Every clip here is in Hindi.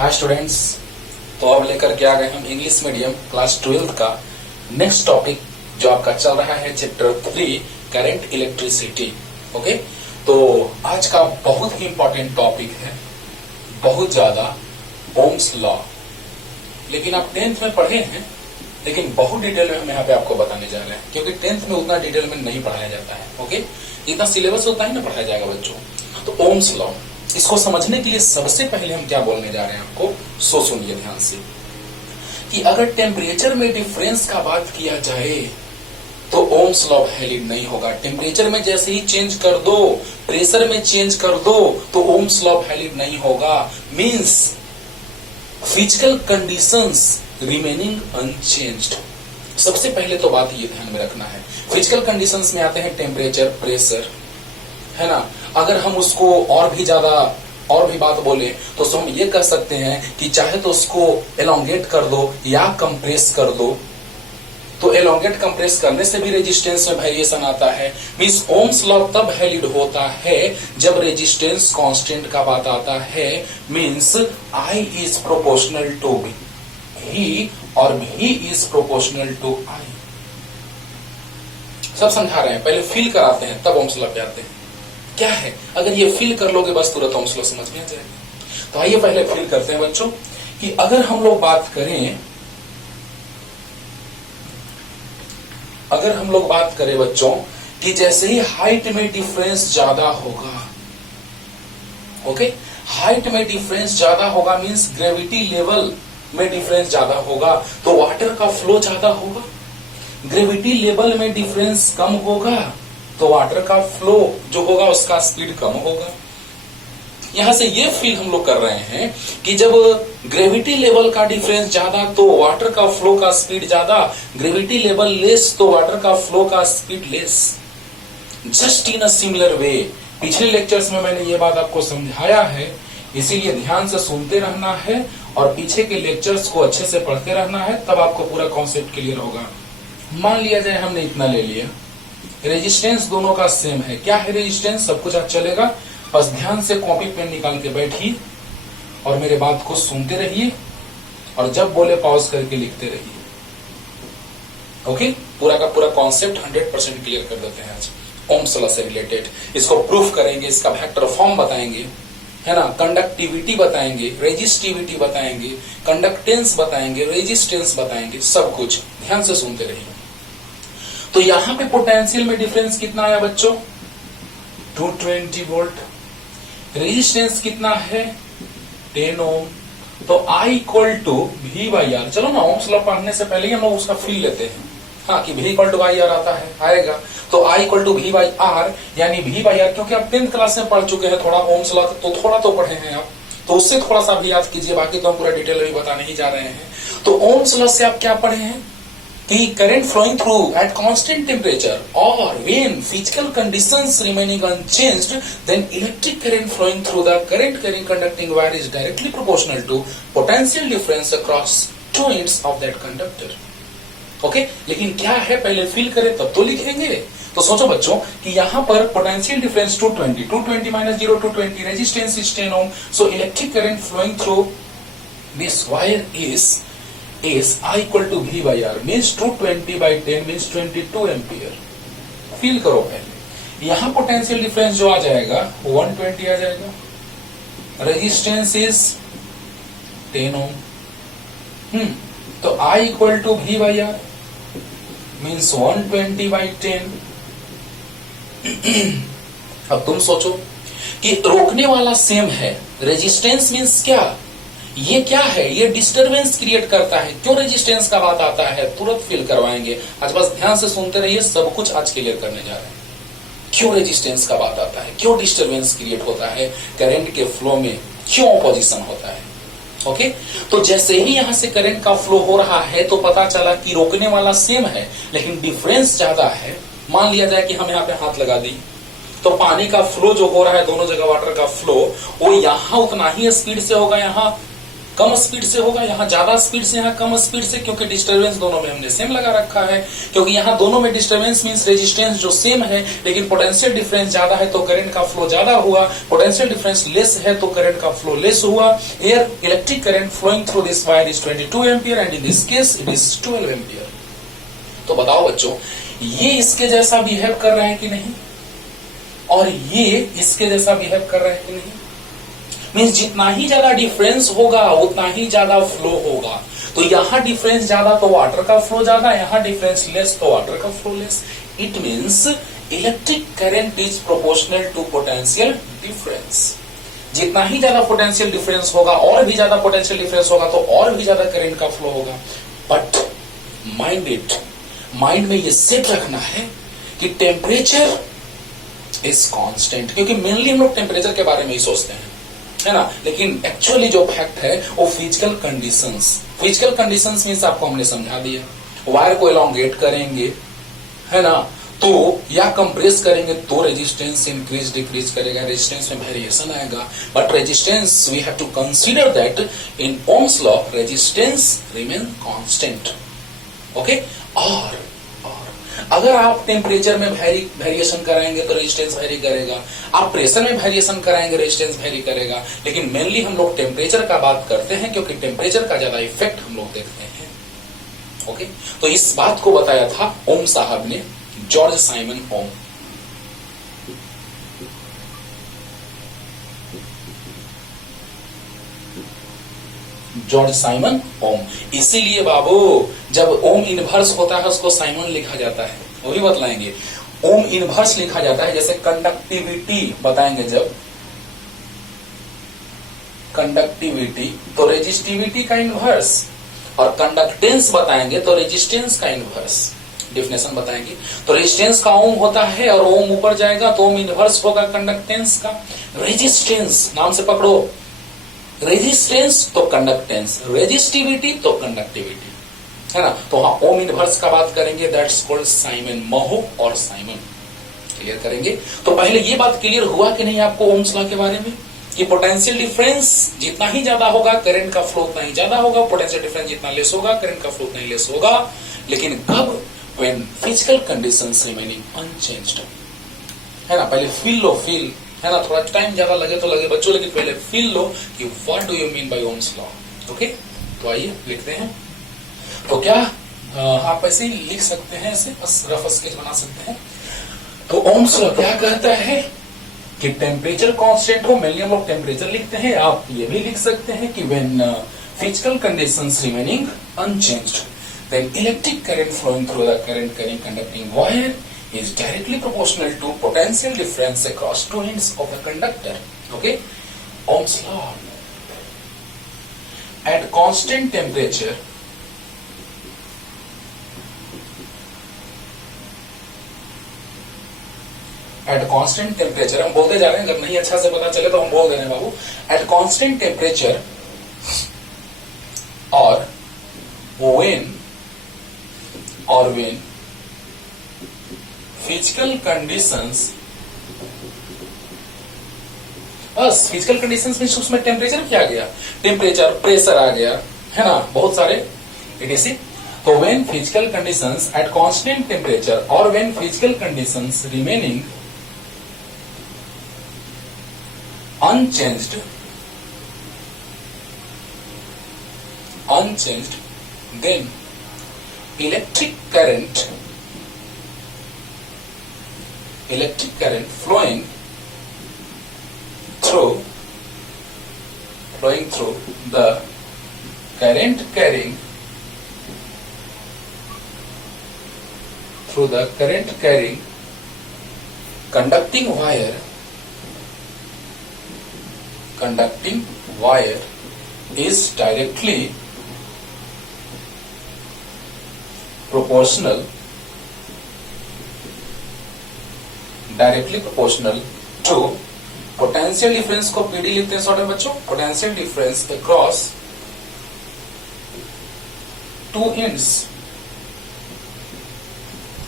Hi students. तो अब लेकर के आ गए हम इंग्लिश मीडियम क्लास 12 का नेक्स्ट टॉपिक जो आपका चल रहा है चैप्टर 3 करंट इलेक्ट्रिसिटी। ओके, तो आज का बहुत ही इंपॉर्टेंट टॉपिक है, बहुत ज्यादा, ओम्स लॉ। लेकिन आप 10th में पढ़े हैं, लेकिन बहुत डिटेल में हम यहाँ पे आपको बताने जा रहे हैं, क्योंकि 10th में उतना डिटेल में नहीं पढ़ाया जाता है। ओके, इतना सिलेबस होता ही ना पढ़ाया जाएगा बच्चों। तो ओम्स लॉ, इसको समझने के लिए सबसे पहले हम क्या बोलने जा रहे हैं आपको, सो सुनिए ध्यान से कि अगर टेम्परेचर में डिफरेंस का बात किया जाए तो ओम्स लॉ वैलिड नहीं होगा। टेम्परेचर में जैसे ही चेंज कर दो, प्रेशर में चेंज कर दो तो ओम्स लॉ वैलिड नहीं होगा। Means physical conditions remaining unchanged. सबसे पहले तो बात ये ध्यान में रखना है, फिजिकल कंडीशंस में आते हैं टेम्परेचर, प्रेशर, है ना। अगर हम उसको और भी बात बोले तो हम ये कह सकते हैं कि चाहे तो उसको एलोंगेट कर दो या कंप्रेस कर दो। तो एलोंगेट कंप्रेस करने से भी रेजिस्टेंस में वेरिएशन आता है। मींस ओम्स लॉ तब वैलिड होता है जब रेजिस्टेंस कांस्टेंट का बात आता है। Means I is proportional to V और V is proportional to I। सब समझा रहे हैं, पहले फील कराते हैं तब ओम्स लॉ पे आते हैं। क्या है, अगर ये फील कर लोगे बस तुरंत ओम्स लॉ समझ में आ जाएगा। तो आइए पहले फील करते हैं बच्चों कि अगर हम लोग बात करें बच्चों कि जैसे ही हाइट में डिफरेंस ज्यादा होगा, ओके, हाइट में डिफरेंस ज्यादा होगा मींस ग्रेविटी लेवल में डिफरेंस ज्यादा होगा तो वाटर का फ्लो ज्यादा होगा। ग्रेविटी लेवल में डिफरेंस कम होगा तो वाटर का फ्लो जो होगा उसका स्पीड कम होगा। यहां से ये फील हम लोग कर रहे हैं कि जब ग्रेविटी लेवल का डिफरेंस ज्यादा तो वाटर का फ्लो का स्पीड ज्यादा, ग्रेविटी लेवल लेस तो वाटर का फ्लो का speed less. Just in a similar way, पिछले लेक्चर्स में मैंने ये बात आपको समझाया है, इसीलिए ध्यान से सुनते रहना है और पीछे के लेक्चर्स को अच्छे से पढ़ते रहना है, तब आपको पूरा कॉन्सेप्ट क्लियर होगा। मान लिया जाए हमने इतना ले लिया, रेजिस्टेंस दोनों का सेम है। क्या है रेजिस्टेंस, सब कुछ आज चलेगा, बस ध्यान से कॉपी पेन निकाल के बैठिए और मेरे बात को सुनते रहिए और जब बोले पॉज करके लिखते रहिए। ओके, पूरा का पूरा कॉन्सेप्ट 100% क्लियर कर देते हैं आज ओम्स लॉ से रिलेटेड। इसको प्रूफ करेंगे, इसका वेक्टर फॉर्म बताएंगे, है ना, कंडक्टिविटी बताएंगे, रेजिस्टिविटी बताएंगे, कंडक्टेंस बताएंगे, रेजिस्टेंस बताएंगे, सब कुछ ध्यान से सुनते रहिए। तो यहां पे पोटेंशियल में डिफरेंस कितना आया बच्चों, 220 वोल्ट। रेजिस्टेंस कितना है, 10 ओम। तो I इक्वल टू V/R। चलो ना, ओम्स लॉ पढ़ने से पहले ही हम लोग उसका फील लेते हैं, हाँ, कि V इक्वल टू IR आता है, आएगा। तो I इक्वल टू V/R यानी V/R, क्योंकि आप 10th क्लास में पढ़ चुके हैं थोड़ा ओम्स लॉ, तो थोड़ा तो पढ़े हैं आप, तो उससे थोड़ा सा भी याद कीजिए, बाकी तो हम पूरा डिटेल में बताने ही जा रहे हैं। तो ओम्स लॉ से आप क्या पढ़े हैं कि current flowing through at constant temperature or when physical conditions remaining unchanged, then electric current flowing through the current carrying conducting wire is directly proportional to potential difference across two ends of that conductor. Okay, लेकिन क्या है, पहले फील करें तब तो लिखेंगे। तो सोचो बच्चों कि यहाँ पर potential difference 220 minus 0 220, resistance is 10 ohm. So electric current flowing through this wire is I equal to V/R means 220/10 means 22 ampere. Feel करो पहले, यहाँ पोटेंशियल डिफरेंस जो आ जाएगा 120 आ जाएगा, रेजिस्टेंस इज 10 ओम। तो I equal to V/R means 120/10। अब तुम सोचो कि रोकने वाला सेम है, रेजिस्टेंस मीन्स क्या, ये क्या है, ये डिस्टरबेंस क्रिएट करता है। क्यों रेजिस्टेंस का बात आता है, तुरंत फील करवाएंगे, आज बस ध्यान से सुनते रहिए, सब कुछ आज क्लियर करने जा रहे हैं। क्यों रेजिस्टेंस का बात आता है, क्यों डिस्टरबेंस क्रिएट होता है, करंट के फ्लो में क्यों ऑपोजिशन होता है। ओके, तो जैसे ही यहां से करंट का फ्लो हो रहा है तो पता चला कि रोकने वाला सेम है लेकिन डिफरेंस ज्यादा है। मान लिया जाए कि हम यहाँ पे हाथ लगा दी तो पानी का फ्लो जो हो रहा है दोनों जगह, वाटर का फ्लो वो यहाँ उतना ही स्पीड से होगा, यहाँ कम स्पीड से होगा, यहाँ ज्यादा स्पीड से, यहाँ कम स्पीड से, क्योंकि डिस्टर्बेंस दोनों में हमने सेम लगा रखा है। क्योंकि यहाँ दोनों में डिस्टर्बेंस मींस रेजिस्टेंस जो सेम है, लेकिन पोटेंशियल डिफरेंस ज्यादा है तो करंट का फ्लो ज्यादा हुआ, पोटेंशियल डिफरेंस लेस है तो करंट का फ्लो लेस हुआ। Here electric current flowing through this wire is 22 ampere and in this case it is 12 ampere. तो बताओ बच्चों, ये इसके जैसा बिहेव कर रहा है कि नहीं, और ये इसके जैसा बिहेव कर रहा है कि नहीं? मींस जितना ही ज्यादा डिफरेंस होगा उतना ही ज्यादा फ्लो होगा। तो यहां डिफरेंस ज्यादा तो वाटर का फ्लो ज्यादा, यहां डिफरेंस लेस तो वाटर का flow less. It means electric current is proportional to potential difference. जितना ही ज्यादा पोटेंशियल डिफरेंस होगा, और भी ज्यादा पोटेंशियल डिफरेंस होगा तो और भी ज्यादा करंट का फ्लो होगा। बट माइंड में ये सेट रखना है कि टेम्परेचर इज कांस्टेंट, क्योंकि मेनली हम लोग टेम्परेचर के बारे में ही सोचते हैं, है ना। लेकिन एक्चुअली जो फैक्ट है वो फिजिकल कंडीशंस मींस आपको हमने समझा दिया। वायर को एलोंगेट करेंगे, है ना, तो या कंप्रेस करेंगे तो रेजिस्टेंस इंक्रीज डिक्रीज करेगा, रेजिस्टेंस में वेरिएशन आएगा। But resistance we have to consider that in Ohm's law resistance remain constant. Okay. और अगर आप टेम्परेचर में वेरिएशन कराएंगे तो रेजिस्टेंस वेरी करेगा, आप प्रेशर में वेरिएशन कराएंगे रेजिस्टेंस वेरी करेगा। लेकिन मेनली हम लोग टेम्परेचर का बात करते हैं, क्योंकि टेम्परेचर का ज्यादा इफेक्ट हम लोग देखते हैं। ओके। तो इस बात को बताया था ओम साहब ने, जॉर्ज साइमन ओम। जॉर्ज साइमन ओम। इसीलिए बाबू जब ओम इनवर्स होता है उसको साइमन लिखा जाता है, वो भी बतलाएंगे। ओम इनवर्स लिखा जाता है, जैसे कंडक्टिविटी बताएंगे, जब कंडक्टिविटी तो रेजिस्टिविटी का इनवर्स, और कंडक्टेंस बताएंगे तो रेजिस्टेंस का इनवर्स। डिफिनेशन बताएंगे तो रेजिस्टेंस का ओम होता है और ओम ऊपर जाएगा तो ओम इनवर्स होगा कंडक्टेंस का। रेजिस्टेंस नाम से पकड़ो, रेजिस्टेंस तो कंडक्टेंस, रेजिस्टिविटी तो कंडक्टिविटी, है ना। तो हाँ, ओम इनवर्स का बात करेंगे, दैट्स कॉल्ड साइमन, महो और साइमन। क्लियर करेंगे। तो पहले ये बात क्लियर हुआ कि नहीं आपको ओम्स लॉ के बारे में, कि पोटेंशियल डिफरेंस जितना ही ज्यादा होगा करंट का फ्लो उतना ही ज्यादा होगा, पोटेंशियल डिफरेंस जितना लेस होगा करंट का फ्लो उतना ही लेस होगा। लेकिन कब? When physical conditions remaining unchanged, है ना। पहले फील, है ना, थोड़ा टाइम ज्यादा लगे तो लगे बच्चों, लेकिन पहले फील लो कि what do you mean by Ohm's law. Okay. तो आइए लिखते हैं। तो क्या आप ऐसे ही लिख सकते हैं, ऐसे बस रफ स्केच बना सकते हैं। तो ओम्स लॉ क्या कहता है कि टेम्परेचर कांस्टेंट हो, मेनली हम लोग टेम्परेचर लिखते हैं। आप ये भी लिख सकते हैं कि when physical conditions remaining unchanged then electric current flowing through the current carrying conducting wire is directly proportional to potential difference across two ends of the conductor. Okay, Ohm's law. At constant temperature, हम बोलते जा रहे हैं, अगर नहीं अच्छा से पता चले तो हम बोल दे रहे हैं बाबू। At constant temperature or when physical conditions, बस फिजिकल कंडीशंस में उसमें टेम्परेचर क्या आ गया, टेम्परेचर, प्रेशर आ गया, है ना, बहुत सारे etc. तो when physical conditions at constant temperature or when physical conditions remaining unchanged, then electric current flowing through the current carrying conducting wire is directly proportional to potential difference को पीडी लिखते हैं शॉर्ट में बच्चों, potential difference across two ends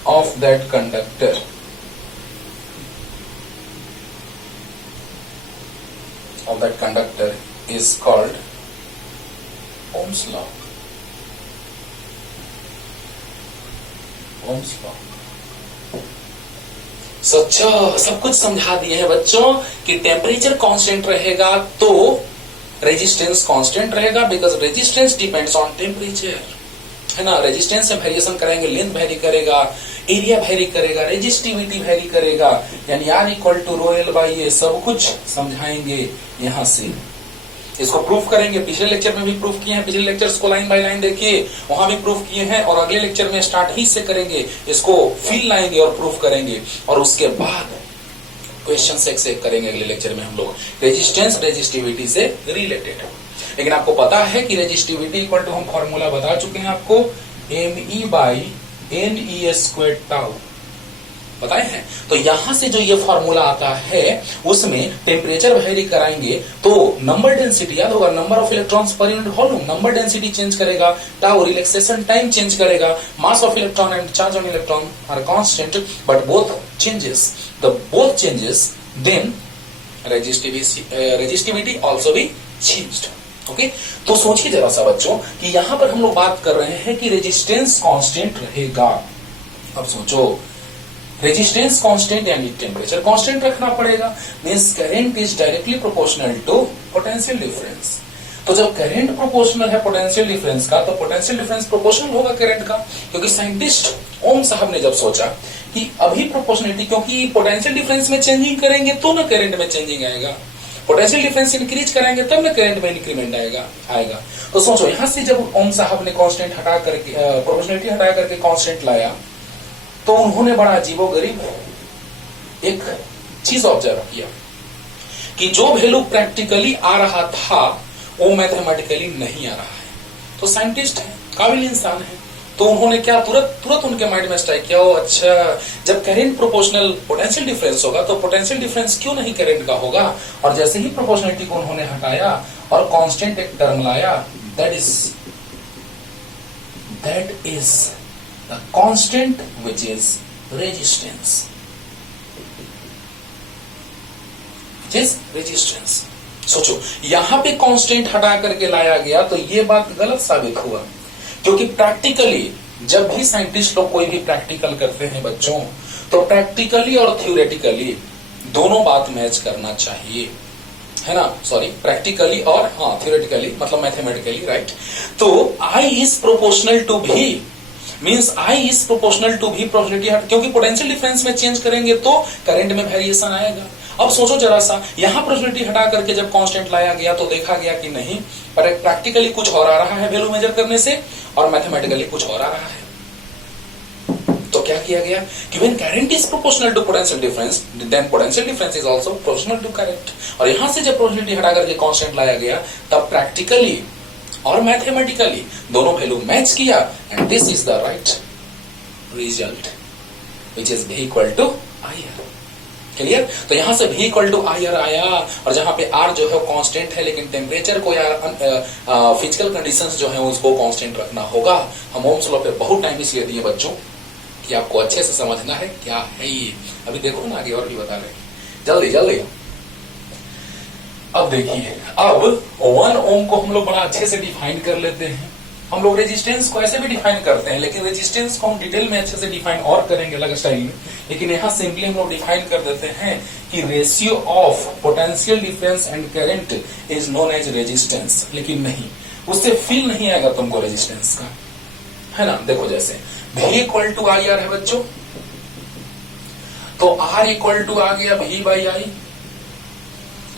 of that conductor, is called Ohm's law, Ohm's law. सब कुछ समझा दिए हैं बच्चों कि टेम्परेचर कांस्टेंट रहेगा तो रेजिस्टेंस कांस्टेंट रहेगा, because resistance depends on temperature, है ना। रेजिस्टेंस में वेरिएशन करेंगे, लेंथ वेरी करेगा, एरिया वेरी करेगा, रेजिस्टिविटी वेरी करेगा, यानी R equal to rho L by A, सब कुछ समझाएंगे यहां से। इसको प्रूफ करेंगे, पिछले लेक्चर में भी प्रूफ किए हैं, पिछले लेक्चर्स को लाइन बाय लाइन देखिए, वहां भी प्रूफ किए हैं, और अगले लेक्चर में स्टार्ट ही से करेंगे, इसको फील लाएंगे और प्रूफ करेंगे, और उसके बाद क्वेश्चन एक से एक करेंगे अगले लेक्चर में हम लोग रेजिस्टेंस रेजिस्टिविटी से रिलेटेड। लेकिन आपको पता है कि रेजिस्टिविटी इक्वल टू हम फॉर्मूला बता चुके हैं आपको, ME by NE square tau बताए हैं। तो यहां से जो ये फॉर्मूला आता है उसमें टेम्परेचर वेरी कराएंगे तो नंबर डेंसिटी, याद होगा number of electrons per unit volume, number density change करेगा, टाउ रिलैक्सेशन टाइम चेंज करेगा, mass of electron and charge on electron are constant but both changes then resistivity also be changed. Okay, तो सोचिए जरा सा बच्चों कि यहां पर हम लोग बात कर रहे हैं कि रेजिस्टेंस कांस्टेंट रहेगा। अब सोचो रेजिस्टेंस कांस्टेंट यानी टेम्परेचर कांस्टेंट रखना पड़ेगा, means current is directly proportional to potential difference. तो जब करंट प्रोपोर्शनल है पोटेंशियल डिफरेंस का, तो पोटेंशियल डिफरेंस प्रोपोर्शनल होगा करंट का, क्योंकि साइंटिस्ट ओम साहब ने जब सोचा कि अभी प्रोपोर्शनलिटी, क्योंकि पोटेंशियल डिफरेंस में चेंजिंग करेंगे तो ना करंट में चेंजिंग आएगा, पोटेंशियल डिफरेंस इंक्रीज कराएंगे तब ना करंट में इंक्रीमेंट आएगा। तो सोचो यहां से जब ओम साहब ने कांस्टेंट हटा करके प्रोपोर्शनलिटी हटा करके कांस्टेंट लाया, तो उन्होंने बड़ा अजीबोगरीब एक चीज ऑब्जर्व किया कि जो वैल्यू प्रैक्टिकली आ रहा था वो मैथमेटिकली नहीं आ रहा है। तो साइंटिस्ट है, काबिल इंसान है, तो उन्होंने क्या तुरंत उनके माइंड में स्ट्राइक किया, ओ अच्छा, जब करंट प्रोपोर्शनल पोटेंशियल डिफरेंस होगा तो पोटेंशियल डिफरेंस क्यों नहीं करंट का होगा। और जैसे ही प्रोपोर्शनलिटी को उन्होंने हटाया और कांस्टेंट एक टर्म लाया, that is the constant which is resistance, सोचो यहां पे कांस्टेंट हटा करके लाया गया तो ये बात गलत साबित हुआ, क्योंकि प्रैक्टिकली जब भी साइंटिस्ट लोग कोई भी प्रैक्टिकल करते हैं बच्चों, तो प्रैक्टिकली और थ्योरेटिकली दोनों बात मैच करना चाहिए, है ना। सॉरी, प्रैक्टिकली और थ्योरेटिकली मतलब मैथमेटिकली, राइट। तो I is proportional to V means I is proportional to V probability, क्योंकि पोटेंशियल डिफरेंस में चेंज करेंगे तो करंट में वेरिएशन आएगा। अब सोचो जरा सा, यहां प्रोबेबिलिटी हटा करके जब कांस्टेंट लाया गया तो देखा गया कि नहीं, पर प्रैक्टिकली कुछ और आ रहा है वैल्यू मेजर करने से, और मैथमेटिकली कुछ और आ रहा है। तो क्या किया गया कि when current is proportional to potential difference, then potential difference is also proportional to current. और यहां से जब प्रोबेबिलिटी हटा करके कांस्टेंट लाया गया, तब प्रैक्टिकली और मैथमेटिकली दोनों वैल्यू मैच किया, and this is the right result which is V equal to IR। Clear. तो यहां से V इक्वल टू IR आया, और जहां पे R जो है कांस्टेंट है, लेकिन टेम्परेचर को या फिजिकल कंडीशंस जो है उसको कांस्टेंट रखना होगा। हम ओम्स लॉ पे बहुत टाइम इसलिए दिए बच्चों कि आपको अच्छे से समझना है क्या है ये। अभी देखो ना आगे और भी बता रहे हैं, जल्दी। अब देखिए, अब 1 ओम को हम लोग बड़ा अच्छे से डिफाइन कर लेते हैं। हम लोग रेजिस्टेंस को ऐसे भी डिफाइन करते हैं, लेकिन रेजिस्टेंस को हम डिटेल में अच्छे से डिफाइन और करेंगे अलग स्टाइल में। लेकिन यहां सिंपली हम लोग डिफाइन कर देते हैं कि ratio of potential difference and current is known as resistance. लेकिन नहीं, उससे फील नहीं आएगा तुमको रेजिस्टेंस का, है ना। देखो जैसे V इक्वल टू IR है बच्चों, तो R इक्वल टू आ गया V बाई I।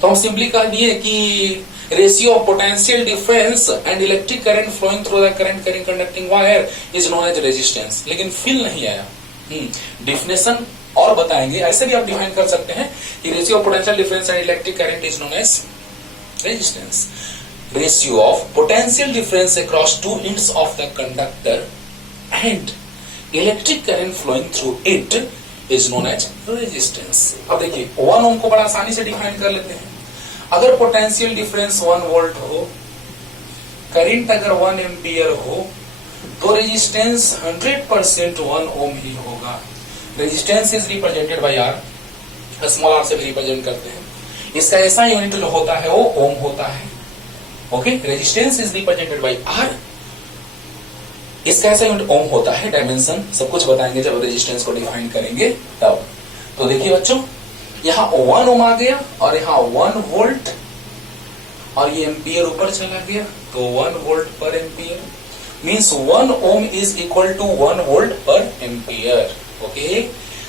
तो हम सिंपली कह दिए कि ratio of potential difference and electric current flowing through the current carrying conducting wire is known as resistance. लेकिन फील नहीं आया। डिफिनेशन और बताएंगे, ऐसे भी आप डिफाइन कर सकते हैं कि ratio of potential difference and electric current is known as resistance. Ratio of potential difference across two ends of the conductor and electric current flowing through it is known as resistance. अब देखिए 1 ओम को बड़ा आसानी से डिफाइन कर लेते हैं। अगर पोटेंशियल डिफरेंस 1 वोल्ट हो, करंट अगर 1 एम्पियर हो, तो रेजिस्टेंस 100% 1 ओम ही होगा। Resistance is represented bye R, small r से भी रिप्रेजेंट करते हैं। इसका ऐसा यूनिट जो होता है वो ओम होता है। Okay, resistance is represented by R. इसका ऐसा यूनिट ओम होता है, डायमेंशन सब कुछ बताएंगे जब रेजिस्टेंस को डिफाइन करेंगे तब। तो देखिए बच्चों, यहाँ 1 ओम आ गया और यहाँ 1 वोल्ट, और ये एम्पियर ऊपर चला गया, तो 1 volt per ampere means 1 ohm is equal to 1 volt per ampere. Okay,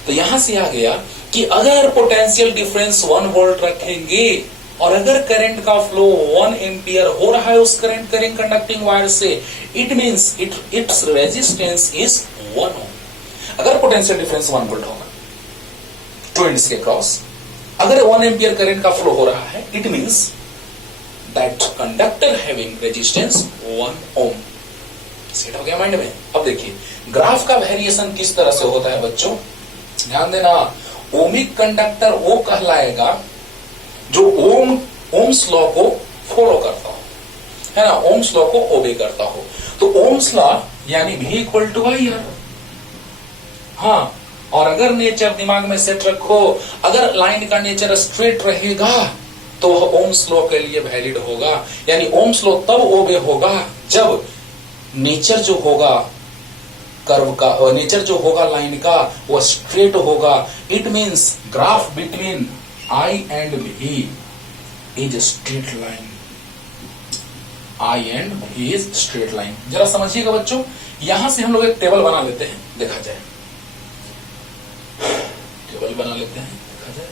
तो यहां से आ गया कि अगर पोटेंशियल डिफरेंस 1 वोल्ट रखेंगे और अगर करंट का फ्लो 1 एम्पियर हो रहा है उस करंट कंडक्टिंग वायर से, it means its resistance is 1 ohm. अगर पोटेंशियल डिफरेंस 1 वोल्ट होगा टू एंड्स के क्रॉस, अगर 1 एम्पियर करंट का फ्लो हो रहा है, it means that conductor having resistance 1 ohm. Set हो गया माइंड में। अब देखिए ग्राफ का वेरिएशन किस तरह से होता है बच्चों, ध्यान देना। ओमिक कंडक्टर वो कहलाएगा जो ओम्स लॉ को फॉलो करता हो, है ना, ओम्स लॉ को ओबे करता हो। तो ओम्स लॉ यानी V equal to I R. हाँ, और अगर नेचर दिमाग में सेट रखो, अगर लाइन का नेचर स्ट्रेट रहेगा तो ओम्स लॉ के लिए वैलिड होगा। यानी ओम्स लॉ तब ओबे होगा जब नेचर जो होगा कर्व का, नेचर जो होगा लाइन का वो स्ट्रेट होगा। It means graph between I and V is straight line. I and V is straight line. जरा समझिएगा बच्चों, यहां से हम लोग एक टेबल बना लेते हैं, देखा जाए। टेबल बना लेते हैं, देखा जाए।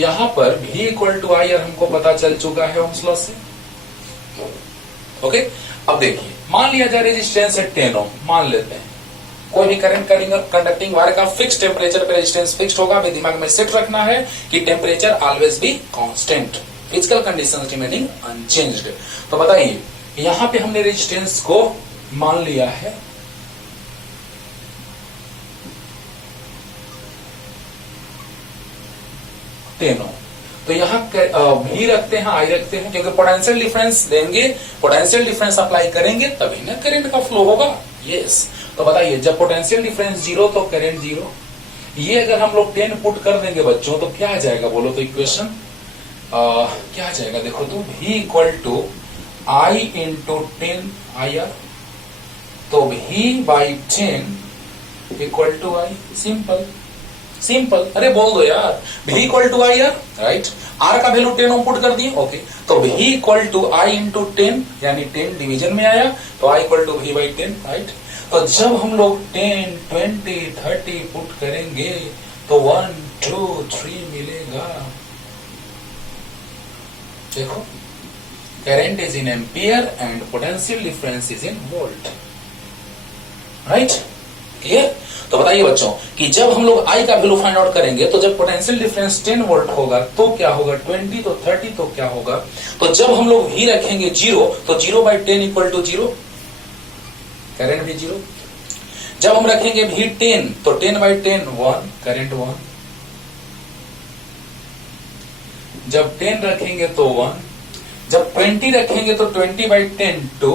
यहां पर V equal to I R हमको पता चल चुका है ओम्स लॉ से। ओके, अब देखिए, मान लिया जाए रेजिस्टेंस है 10 ओम, मान लेते हैं। कोई भी करंट कंडक्टिंग वायर का फिक्स टेम्परेचर पे रेजिस्टेंस फिक्स्ड होगा। हमें दिमाग में सेट रखना है कि temperature always be constant, physical conditions remaining unchanged. तो बताइए, यहां पे हमने रेजिस्टेंस को मान लिया है 10 ओम। तो यहाँ भी रखते हैं, आई रखते हैं, क्योंकि पोटेंशियल डिफरेंस देंगे, पोटेंशियल डिफरेंस अप्लाई करेंगे तभी ना करंट का फ्लो होगा। यस, तो बताइए, जब पोटेंशियल डिफरेंस 0 तो करंट 0। ये अगर हम लोग 10 पुट कर देंगे बच्चों तो क्या आ जाएगा बोलो तो इक्वेशन क्या आ जाएगा, देखो तो V equal to I into 10 I R. तो V by 10 equal to I. Simple simple, अरे बोल दो यार, V equal to I R, right. R का वैल्यू 10 ओम पुट कर दिए, ओके। तो V equal to I into 10, यानी 10 डिवीजन में आया, तो I equal to V by 10, right. तो जब हम लोग 10, 20, 30 पुट करेंगे तो 1, 2, 3 मिलेगा। देखो, current is in ampere and potential difference is in volt, right. Clear. तो बताइए बच्चों कि जब हम लोग I का वैल्यू फाइंड आउट करेंगे तो जब पोटेंशियल डिफरेंस 10 वोल्ट होगा तो क्या होगा, 20 तो 30 तो क्या होगा। तो जब हम लोग V रखेंगे 0, तो 0 बाई 10 इक्वल टू 0, करंट भी 0। जब हम रखेंगे V 10, तो 10 बाई 10 1, करंट 1। जब 10 रखेंगे तो 1, जब 20 रखेंगे तो 20 बाई 10 2,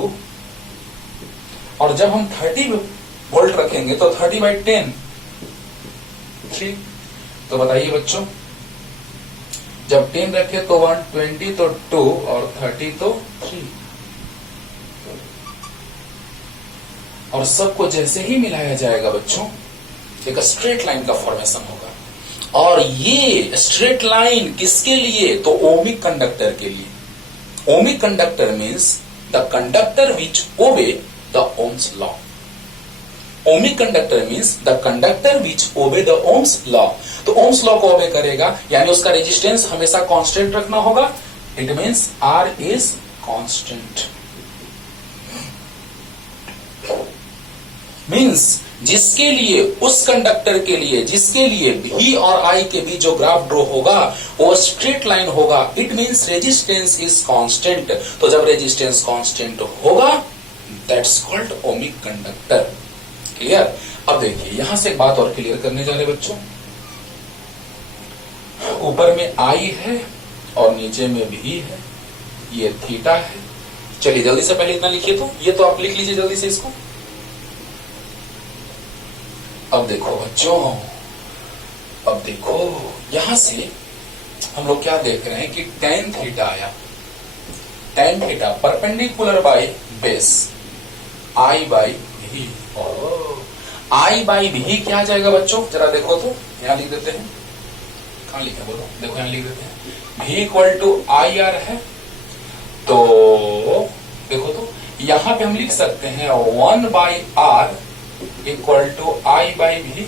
और जब हम 30 वोल्ट रखेंगे तो 30 बाई 10 3। तो बताइए बच्चों, जब 10 रखे तो 1, 20 तो 2 और 30 तो 3। और सबको जैसे ही मिलाया जाएगा बच्चों, एक स्ट्रेट लाइन का फॉर्मेशन होगा। और ये स्ट्रेट लाइन किसके लिए, तो ओमिक कंडक्टर के लिए। Ohmic conductor means the conductor which obey the Ohm's law. Ohmic conductor means the conductor which obey the Ohm's law. तो ओम्स लॉ को ओबे करेगा, यानी उसका रेजिस्टेंस हमेशा कांस्टेंट रखना होगा। It means R is constant. Means जिसके लिए, उस कंडक्टर के लिए जिसके लिए V और I के बीच जो ग्राफ ड्रॉ होगा वो स्ट्रेट लाइन होगा। It means resistance is constant. तो जब रेजिस्टेंस कांस्टेंट होगा, that's called ohmic conductor. Clear. अब देखिए, यहां से एक बात और क्लियर करने जा रहे बच्चों। ऊपर में I है और नीचे में V है, ये थीटा है। चलिए जल्दी से पहले इतना लिखिए, तो ये तो आप लिख लीजिए जल्दी से इसको। अब देखो बच्चों, अब देखो, यहां से हम लोग क्या देख रहे हैं कि tan थीटा आया। tan theta perpendicular by base I by भी। I बाई भी क्या आ जाएगा बच्चों, जरा देखो तो, यहां लिख देते हैं, कहां लिखा बोलो, देखो यहां लिख देते हैं, V equal to I R है, तो देखो तो यहां पे हम लिख सकते हैं 1 by R equal to I by V.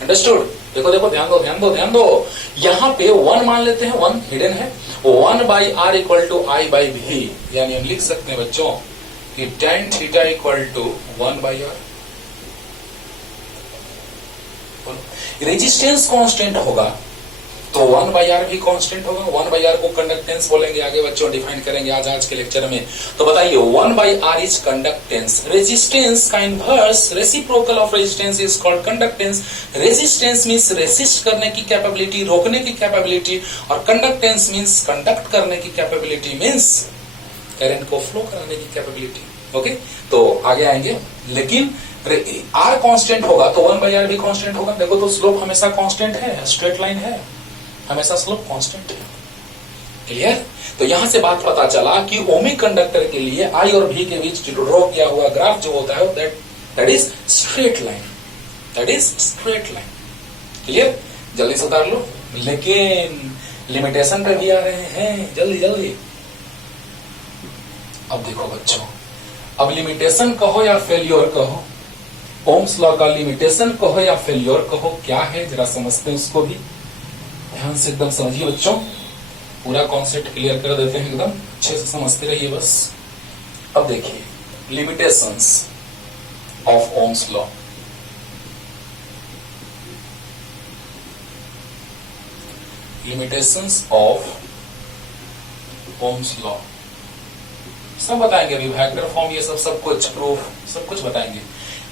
Understood? देखो देखो, ध्यान दो ध्यान दो ध्यान दो, यहां पे 1 मान लेते हैं, 1 हिडन है, 1 by R equal to I by V, यानी हम लिख सकते हैं बच्चों कि tan theta equal to 1 by R. Resistance constant होगा तो 1 बाई आर भी कांस्टेंट होगा। 1 बाई आर को कंडक्टेंस बोलेंगे, आगे बच्चों डिफाइन करेंगे आज के लेक्चर में। तो बताइए 1 by R is conductance, resistance का inverse reciprocal of resistance is called conductance. Resistance means resist करने की कैपेबिलिटी, रोकने की कैपेबिलिटी, और कंडक्टेंस मींस कंडक्ट करने की कैपेबिलिटी, मींस करंट को फ्लो कराने की कैपेबिलिटी। ओके, तो आगे आएंगे, लेकिन आर कांस्टेंट होगा तो 1 बाई आर भी कांस्टेंट होगा। देखो तो स्लोप हमेशा कांस्टेंट है, स्ट्रेट लाइन है, हमेशा स्लोप कांस्टेंट है। क्लियर? तो यहां से बात पता चला कि ओमिक कंडक्टर के लिए आई और भी के बीच ड्रॉ किया हुआ ग्राफ जो होता है that is straight line, that is straight line. Clear? जल्दी से उतार लो, लेकिन लिमिटेशन पे भी आ रहे हैं, जल्दी जल्दी। अब देखो बच्चों, अब लिमिटेशन कहो या फेल्योर कहो, ओम्स लॉ का लिमिटेशन कहो या फेल्योर कहो, क्या है जरा समझते हैं उसको भी, ध्यान से एकदम समझिए बच्चों, पूरा कॉन्सेप्ट क्लियर कर देते हैं, एकदम अच्छे से समझते रहिए बस। अब देखिए limitations of Ohm's law. Limitations of Ohm's law सब बताएंगे, अभी वेक्टर फॉर्म ये सब कुछ प्रूफ सब कुछ बताएंगे।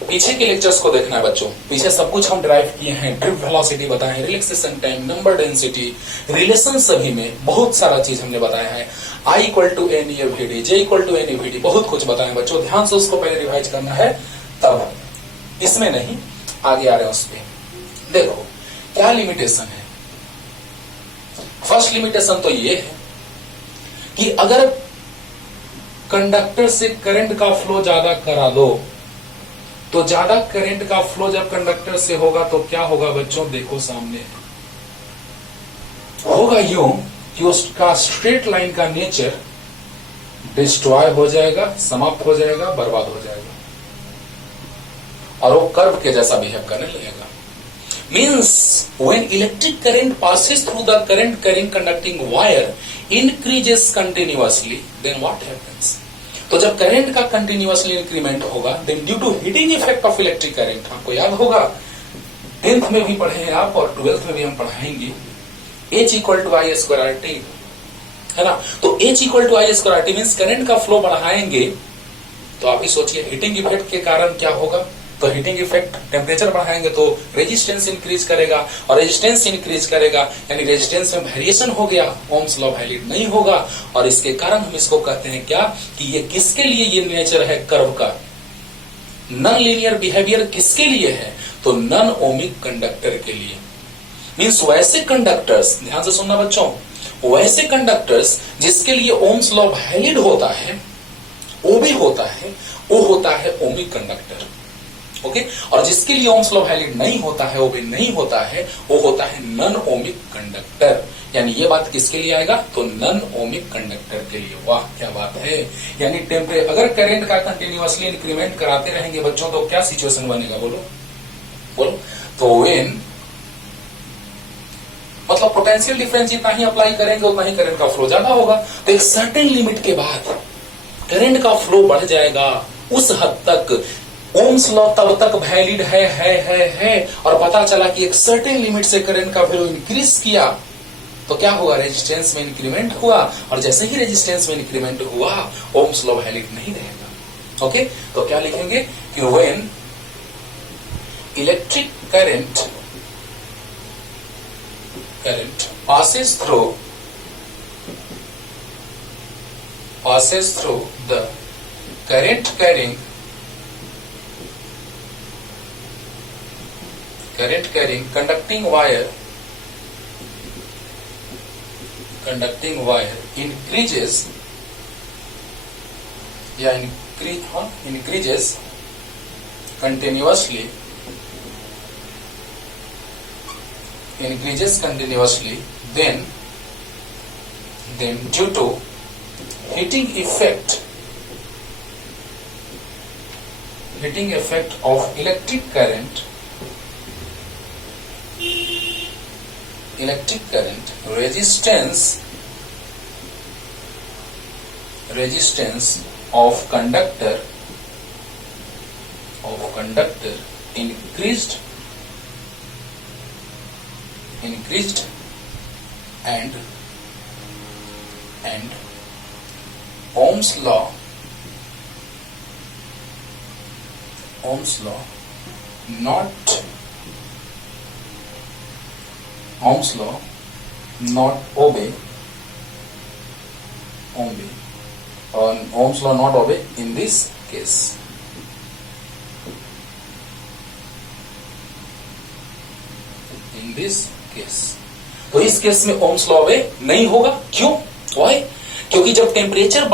पीछे के लेक्चर्स को देखना है बच्चों, पीछे सब कुछ हम ड्राइव किए हैं, ड्रिफ्ट वेलोसिटी बताए, relaxation time, number density, relation, सभी में बहुत सारा चीज हमने बताया है। I equal to n e v d, J equal to n e v d, बहुत कुछ बताया है बच्चों, ध्यान से उसको पहले रिवाइज करना है, तब इसमें नहीं आगे आ रहे हैं उस पर। देखो क्या लिमिटेशन है। फर्स्ट लिमिटेशन तो ये है कि अगर कंडक्टर से करंट का फ्लो ज्यादा करा दो, तो ज्यादा करंट का फ्लो जब कंडक्टर से होगा तो क्या होगा बच्चों, देखो सामने होगा यूं कि उसका स्ट्रेट लाइन का नेचर डिस्ट्रॉय हो जाएगा, समाप्त हो जाएगा, बर्बाद हो जाएगा, और वो कर्व के जैसा बिहेव करने लगेगा। Means when electric current passes through the current carrying conducting wire increases continuously, then what happens. तो जब करंट का कंटिन्यूअसली इंक्रीमेंट होगा, then due to heating effect of electric current, आपको याद होगा 10th में भी पढ़े हैं आप और 12th में भी हम पढ़ाएंगे, H equal to I square R T, है ना। तो H equal to I square R T means current का फ्लो बढ़ाएंगे, तो आप ही सोचिए हीटिंग इफेक्ट के कारण क्या होगा, तो हीटिंग इफेक्ट टेम्परेचर बढ़ाएंगे तो रेजिस्टेंस इंक्रीज करेगा, और रेजिस्टेंस इंक्रीज करेगा यानी रेजिस्टेंस में वेरिएशन हो गया, ओम्स लॉ वैलिड नहीं होगा, और इसके कारण हम इसको कहते हैं क्या, कि ये किसके लिए ये नेचर है कर्व का, नॉन लीनियर बिहेवियर किसके लिए है, तो नॉन ओमिक कंडक्टर के लिए। मीन्स वैसे कंडक्टर्स, ध्यान से सुनना बच्चों, वैसे कंडक्टर्स जिसके लिए ओम्स लॉ वैलिड होता है, वो भी होता है, वो होता है ओमिक कंडक्टर। ओके, और जिसके लिए ओम्स लॉ वैलिड नहीं होता है, वो भी नहीं होता है, वो होता है नॉन ओमिक कंडक्टर। यानी ये बात किसके लिए आएगा, तो नॉन ओमिक कंडक्टर के लिए। वाह क्या बात है, यानी टेम्परेचर अगर करंट का कंटिन्यूअसली इंक्रीमेंट कराते रहेंगे बच्चों, तो क्या सिचुएशन बनेगा, बोलो बोलो, तो व्हेन मतलब पोटेंशियल डिफरेंस जितना ही अप्लाई करेंगे उतना ही करंट का फ्लो ज्यादा होगा, तो एक सर्टेन लिमिट के बाद करंट का फ्लो बढ़ जाएगा, उस हद तक ओम्स लॉ तब तक वैलिड है, और पता चला कि एक सर्टेन लिमिट से करंट का वैल्यू इंक्रीज किया तो क्या हुआ, रेजिस्टेंस में इंक्रीमेंट हुआ, और जैसे ही रेजिस्टेंस में इंक्रीमेंट हुआ ओम्स लॉ वैलिड नहीं रहेगा। ओके, तो क्या लिखेंगे कि when electric current passes through the current carrying conducting wire increases या increases continuously, then due to heating effect of electric current, resistance of conductor increased and Ohm's law not obey in this case. तो इस केस में ओम्स लॉ ऑबे नहीं होगा। क्यों? Why? क्योंकि जब टेम्परेचर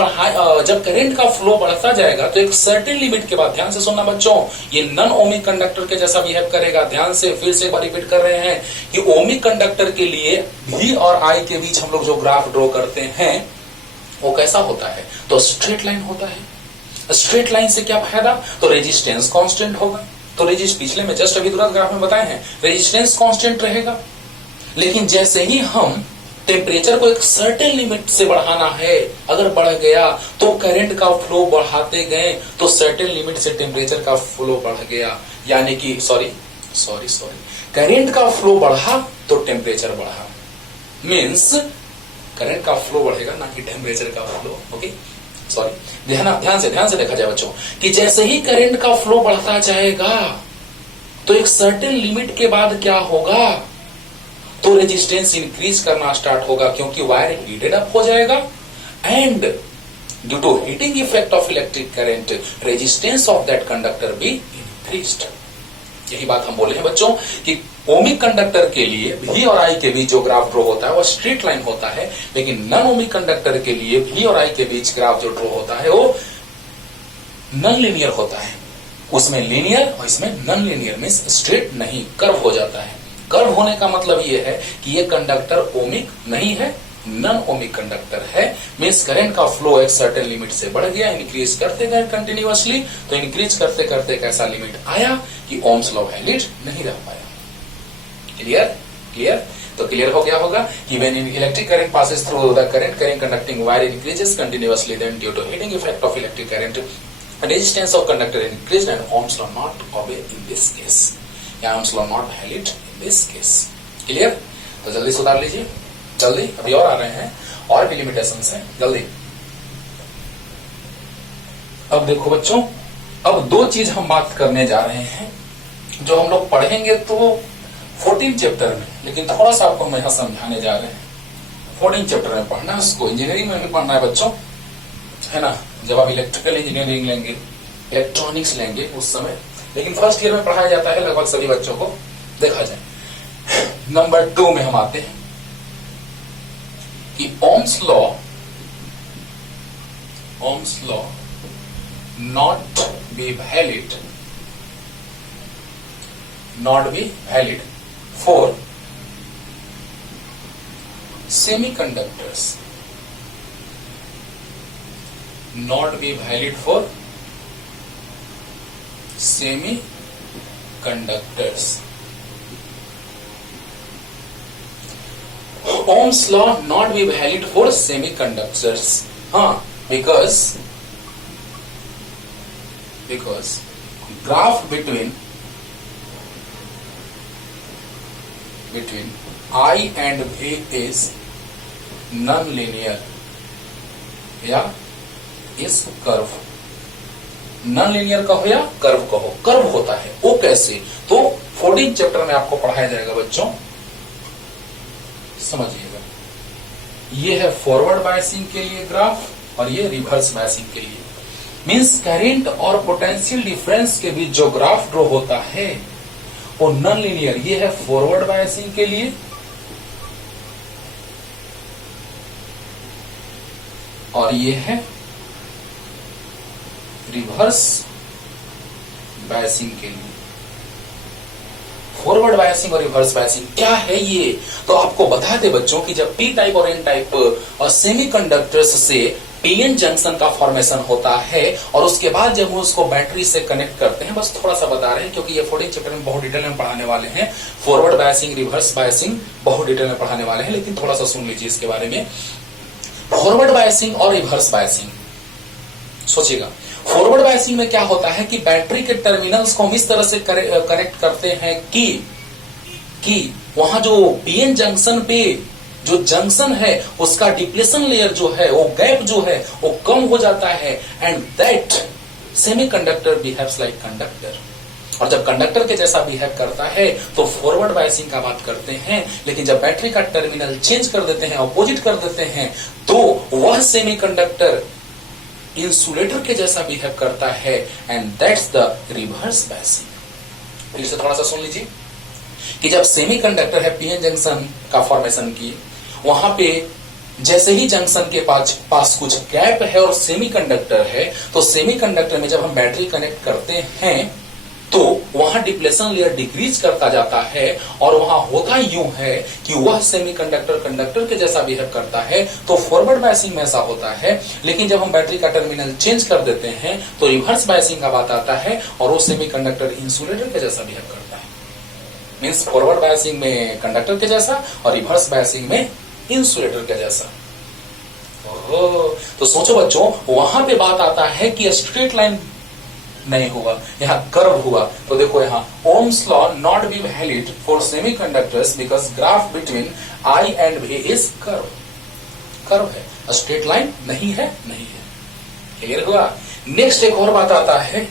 जब करंट का फ्लो बढ़ता जाएगा तो एक सर्टेन लिमिट के बाद, ध्यान से सुनना बच्चों, ये नॉन ओमिक कंडक्टर के जैसा बिहेव करेगा। ध्यान से फिर से एक बार रिपीट कर रहे हैं कि ओमिक कंडक्टर के लिए V और I के बीच हम लोग जो ग्राफ ड्रॉ करते हैं वो कैसा होता है? तो स्ट्रेट लाइन होता है। स्ट्रेट लाइन से क्या फायदा? तो रेजिस्टेंस कांस्टेंट होगा। तो पिछले में जस्ट अभी तुरंत ग्राफ में बताए हैं, रेजिस्टेंस कांस्टेंट रहेगा। लेकिन जैसे ही हम टेम्परेचर को एक सर्टेन लिमिट से बढ़ाना है, अगर बढ़ गया तो करंट का फ्लो बढ़ाते गए तो सर्टेन लिमिट से टेम्परेचर का फ्लो बढ़ गया, यानी कि सॉरी करंट का फ्लो बढ़ा तो टेम्परेचर बढ़ा, मीन्स करंट का फ्लो बढ़ेगा ना कि टेम्परेचर का फ्लो। ओके, सॉरी, ध्यान से देखा जाए बच्चों कि जैसे ही करंट का फ्लो बढ़ता जाएगा तो एक सर्टेन लिमिट के बाद क्या होगा? तो रेजिस्टेंस इंक्रीज करना स्टार्ट होगा, क्योंकि वायर हीटेड अप हो जाएगा and due to heating effect of electric current resistance of that conductor be increased. यही बात हम बोले हैं बच्चों कि ओमिक कंडक्टर के लिए V और I के बीच जो ग्राफ ड्रॉ होता है वो स्ट्रेट लाइन होता है, लेकिन नॉन ओमिक कंडक्टर के लिए V और I के बीच ग्राफ जो ड्रॉ होता है वो नॉन लीनियर होता है। उसमें लीनियर और इसमें नॉन लीनियर मींस स्ट्रेट नहीं, कर्व हो जाता है। कर्व होने का मतलब ये है कि ये कंडक्टर ओमिक नहीं है, नॉन ओमिक कंडक्टर है, मींस करंट का फ्लो एक सर्टेन लिमिट से बढ़ गया, इंक्रीज करते गए कंटिन्यूअसली, तो इंक्रीज करते करते एक ऐसा लिमिट आया कि ओम्स लॉ वैलिड नहीं रह पाया। क्लियर? तो क्लियर हो गया होगा कि when electric current passes through the current conducting wire increases continuously, then due to heating effect of electric current resistance of conductor increased and Ohm's law not obey in this case, या Ohm's law not valid in this case। Clear? तो जल्दी सुधार लीजिए, जल्दी, अभी और आ रहे हैं, और भी लिमिटेशंस हैं, जल्दी। अब देखो बच्चों, अब दो चीज हम बात करने जा रहे हैं जो हम लोग पढ़ेंगे तो 14 चैप्टर में, लेकिन थोड़ा सा आपको हम यहां समझाने जा रहे हैं। 14 चैप्टर में पढ़ना है, उसको इंजीनियरिंग में भी पढ़ना है बच्चों, है ना। जब आप इलेक्ट्रिकल इंजीनियरिंग लेंगे, इलेक्ट्रॉनिक्स लेंगे उस समय, लेकिन फर्स्ट ईयर में पढ़ाया जाता है लगभग सभी बच्चों को। देखा जाए नंबर 2 में हम आते हैं कि Ohm's law not be valid for semiconductors, not be valid for semiconductors। Ohm's law not be valid for semiconductors, because graph between I and V is non-linear, या इस कर्व non-linear कहो या कर्व कहो, कर्व होता है वो कैसे? तो 14 चैप्टर में आपको पढ़ाया जाएगा बच्चों, समझिएगा। ये है फॉरवर्ड बायसिंग के लिए ग्राफ और ये रिवर्स बायसिंग के लिए, मींस करंट और पोटेंशियल डिफरेंस के बीच जो ग्राफ ड्रॉ होता है वो नॉन लीनियर। ये है फॉरवर्ड बायसिंग के लिए और ये है रिवर्स बायसिंग के लिए। फॉरवर्ड बायसिंग और रिवर्स बायसिंग क्या है ये, तो आपको बता दे बच्चों कि जब पी टाइप और एन टाइप और सेमीकंडक्टर्स से पीएन जंक्शन का फॉर्मेशन होता है और उसके बाद जब हम उसको बैटरी से कनेक्ट करते हैं, बस थोड़ा सा बता रहे हैं क्योंकि ये 14 चैप्टर में बहुत डिटेल में पढ़ाने वाले हैं। फॉरवर्ड बायसिंग, रिवर्स बायसिंग बहुत डिटेल में पढ़ाने वाले हैं, लेकिन थोड़ा सा सुन लीजिए इसके बारे में। फॉरवर्ड बायसिंग और रिवर्स बायसिंग, सोचिएगा फॉरवर्ड बायसिंग में क्या होता है कि बैटरी के टर्मिनल्स को हम इस तरह से कनेक्ट करते हैं कि वहां जो पीएन जंक्शन पे जो जंक्शन है उसका डिप्लेशन लेयर जो है, वो गैप जो है वो कम हो जाता है, and that semiconductor behaves like conductor. और जब कंडक्टर के जैसा बिहेव करता है तो फॉरवर्ड बायसिंग का बात करते हैं। लेकिन जब बैटरी का टर्मिनल चेंज कर देते हैं, अपोजिट कर देते हैं, तो वह सेमीकंडक्टर इंसुलेटर के जैसा बिहेव करता है, and that's the reverse biasing. फिर से थोड़ा सा सुन लीजिए कि जब सेमीकंडक्टर है पीएन जंक्शन का फॉर्मेशन की, वहां पे जैसे ही जंक्शन के पास कुछ गैप है और सेमीकंडक्टर है, तो सेमीकंडक्टर में जब हम बैटरी कनेक्ट करते हैं तो वहां डिप्लेशन लेयर डिक्रीज करता जाता है, और वहां होता यूं है कि वह सेमीकंडक्टर कंडक्टर के जैसा बिहेव करता है। तो फॉरवर्ड बायसिंग में ऐसा होता है, लेकिन जब हम बैटरी का टर्मिनल चेंज कर देते हैं तो रिवर्स बायसिंग का बात आता है और वो सेमीकंडक्टर इंसुलेटर के जैसा बिहेव करता है। मीन्स फॉरवर्ड बायसिंग में कंडक्टर के जैसा और रिवर्स बायसिंग में इंसुलेटर के जैसा। तो सोचो बच्चों, वहां पे बात आता है कि स्ट्रेट लाइन नहीं होगा, यहां कर्व हुआ। तो देखो यहां Ohm's law not be valid for semiconductors because graph between I and V is curve. Curve है, स्ट्रेट लाइन नहीं है, नहीं है। क्लियर हुआ। नेक्स्ट एक और बात आता है,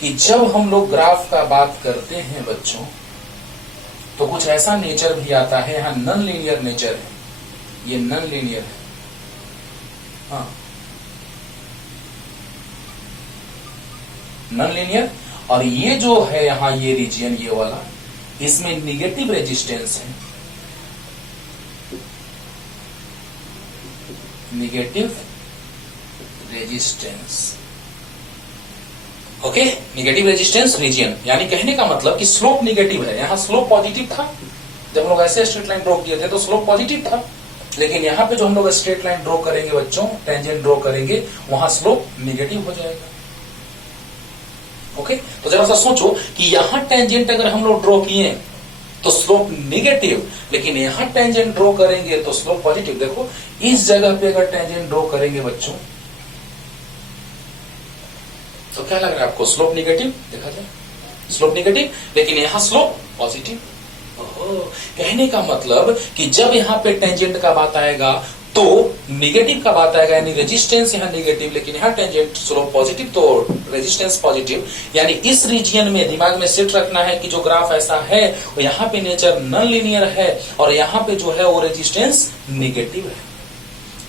कि जब हम लोग ग्राफ का बात करते हैं बच्चों, तो कुछ ऐसा नेचर भी आता है, यहां नॉन लीनियर नेचर है, ये नॉन लीनियर है। हाँ, नॉन लीनियर। और ये जो है यहां ये रीजन, ये वाला, इसमें निगेटिव रेजिस्टेंस है, negative resistance. Okay, negative resistance region, यानी कहने का मतलब कि स्लोप निगेटिव है। यहां स्लोप पॉजिटिव था, जब हम लोग ऐसे स्ट्रेट लाइन ड्रॉ किए थे तो स्लोप पॉजिटिव था, लेकिन यहां पे जो हम लोग स्ट्रेट लाइन ड्रॉ करेंगे बच्चों, टेंजेंट ड्रॉ करेंगे, वहां स्लोप निगेटिव हो जाएगा। ओके, तो जरा सा सोचो कि यहां टेंजेंट अगर हम लोग ड्रॉ किए तो स्लोप निगेटिव, लेकिन यहां टेंजेंट ड्रॉ करेंगे तो स्लोप पॉजिटिव। देखो इस जगह पे अगर टेंजेंट ड्रॉ करेंगे बच्चों, तो क्या लग रहा है आपको? स्लोप निगेटिव, देखा जाए स्लोप निगेटिव, लेकिन यहां स्लोप पॉजिटिव। कहने का मतलब कि जब यहां पे टेंजेंट का बात आएगा तो निगेटिव का बात आएगा, यानी रेजिस्टेंस यहां निगेटिव, लेकिन यहां टेंजेंट स्लोप पॉजिटिव, तो रेजिस्टेंस पॉजिटिव। यानी इस रीजन में दिमाग में सेट रखना है कि जो ग्राफ ऐसा है वो यहां पे नेचर नॉन लीनियर है और यहां पे जो है वो रेजिस्टेंस निगेटिव है।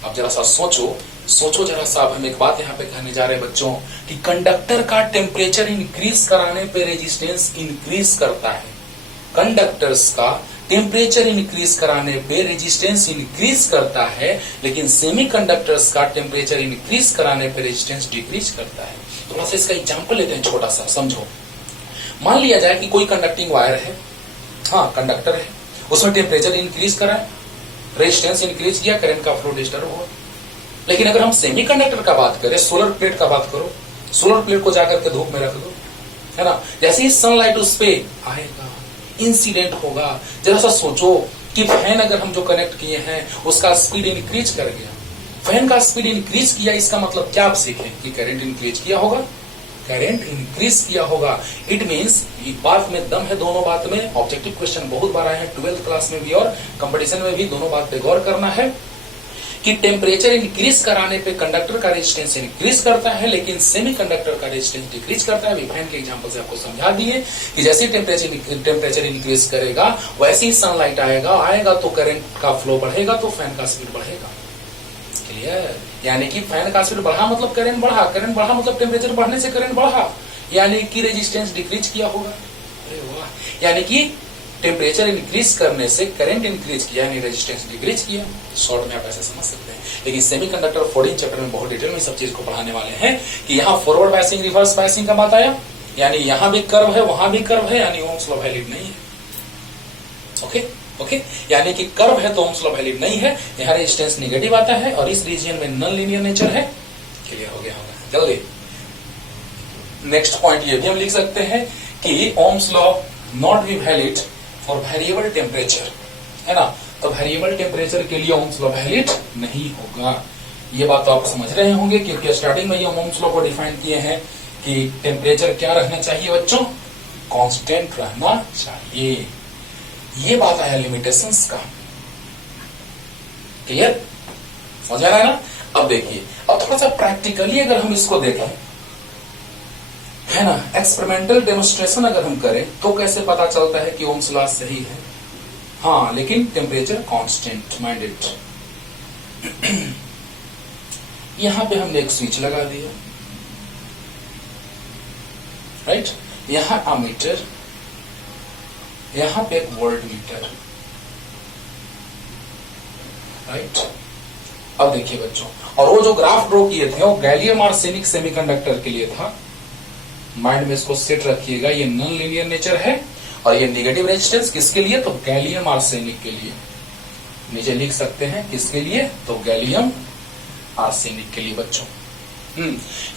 अब जरा सा सोचो जरा सा, अब हम एक बात यहाँ पे कहने जा रहे हैं बच्चों कि कंडक्टर का टेम्परेचर इंक्रीज कराने पे रेजिस्टेंस इंक्रीज करता है। कंडक्टर्स का टेम्परेचर इंक्रीज कराने पे रेजिस्टेंस इंक्रीज करता है, लेकिन सेमीकंडक्टर्स का टेम्परेचर इंक्रीज कराने पे रेजिस्टेंस डिक्रीज करता है। थोड़ा सा इसका एग्जांपल लेते हैं, छोटा सा समझो। मान लिया जाए कि कोई कंडक्टिंग वायर है, हाँ कंडक्टर है, उसमें टेम्परेचर इंक्रीज करा, रेजिस्टेंस इंक्रीज किया, करंट का फ्लो डिस्टर्ब हुआ। लेकिन अगर हम सेमीकंडक्टर का बात करें, सोलर प्लेट का बात करो, सोलर प्लेट को जाकर के धूप में रख दो, है ना, जैसे ही सनलाइट उस पे आएगा, इंसिडेंट होगा। जरा सा सोचो कि फैन अगर हम जो कनेक्ट किए हैं उसका स्पीड इंक्रीज कर गया, फैन का स्पीड इंक्रीज किया, इसका मतलब क्या आप सीखें कि करंट इंक्रीज किया होगा, करंट इंक्रीज किया होगा। इट मीन्स एक बात में दम है, दोनों बात में। ऑब्जेक्टिव क्वेश्चन बहुत बार आए हैं 12th क्लास में भी और कंपटीशन में भी, दोनों बात पे गौर करना है कि टेम्परेचर इंक्रीज कराने पे कंडक्टर का रेजिस्टेंस इंक्रीज करता है, लेकिन सेमीकंडक्टर का रेजिस्टेंस डिक्रीज करता है। फैन के एग्जांपल से आपको समझा दिए कि जैसे टेम्परेचर इंक्रीज करेगा वैसे ही सनलाइट आएगा तो करंट का फ्लो बढ़ेगा, तो फैन का स्पीड बढ़ेगा। क्लियर? यानी कि फैन का स्पीड बढ़ा मतलब करंट बढ़ा, करंट बढ़ा मतलब टेम्परेचर बढ़ने से करंट बढ़ा, यानी कि रेजिस्टेंस डिक्रीज किया होगा। अरे वाह, यानी कि टेम्परेचर इंक्रीज करने से करंट इंक्रीज किया यानी रेजिस्टेंस डिक्रीज किया। शॉर्ट में आप ऐसे समझ सकते हैं। लेकिन सेमीकंडक्टर 14 चैप्टर में बहुत डिटेल में सब चीज को पढ़ाने वाले हैं कि यहाँ फॉरवर्ड बायसिंग रिवर्स बायसिंग का बात आया, यानी यहां भी कर्व है वहां भी कर्व है, यानी ओम्स लॉ वैलिड नहीं है। ओके, यानी कि कर्व है तो ओम्स लॉ वैलिड नहीं है। यहाँ रेजिस्टेंस नेगेटिव आता है और इस रीजन में नॉन लीनियर नेचर है। क्लियर हो गया होगा। जल्दी नेक्स्ट पॉइंट ये भी हम लिख सकते हैं कि ohms law not be valid for variable temperature, है ना। तो वेरिएबल टेम्परेचर के लिए ओम्स लॉ वैलिड नहीं होगा। ये बात तो आप समझ रहे होंगे क्योंकि स्टार्टिंग में ये ओम्स लॉ को डिफाइन किए हैं कि टेम्परेचर क्या रहना चाहिए बच्चों, कांस्टेंट रहना चाहिए। ये बात आया लिमिटेशंस का। क्लियर, समझ आ रहा है ना। अब देखिए, अब थोड़ा सा प्रैक्टिकली अगर हम इसको देखें, है ना, एक्सपेरिमेंटल डेमोन्स्ट्रेशन अगर हम करें तो कैसे पता चलता है कि ओम्स लॉ सही है। हाँ, लेकिन टेम्परेचर कांस्टेंट माइंडेड। यहां पे हमने एक स्विच लगा दिया, राइट। यहां अमीटर, यहां पे एक वोल्ट मीटर, राइट। अब देखिए बच्चों, और वो जो ग्राफ ड्रॉ किए थे वो गैलियम आर्सेनिक सेमीकंडक्टर के लिए था। माइंड में इसको सेट रखिएगा, ये नॉन लीनियर नेचर है और ये नेगेटिव रेजिस्टेंस किसके लिए, तो गैलियम आर्सेनिक के लिए। नीचे लिख सकते हैं किसके लिए, तो गैलियम आर्सेनिक के लिए बच्चों।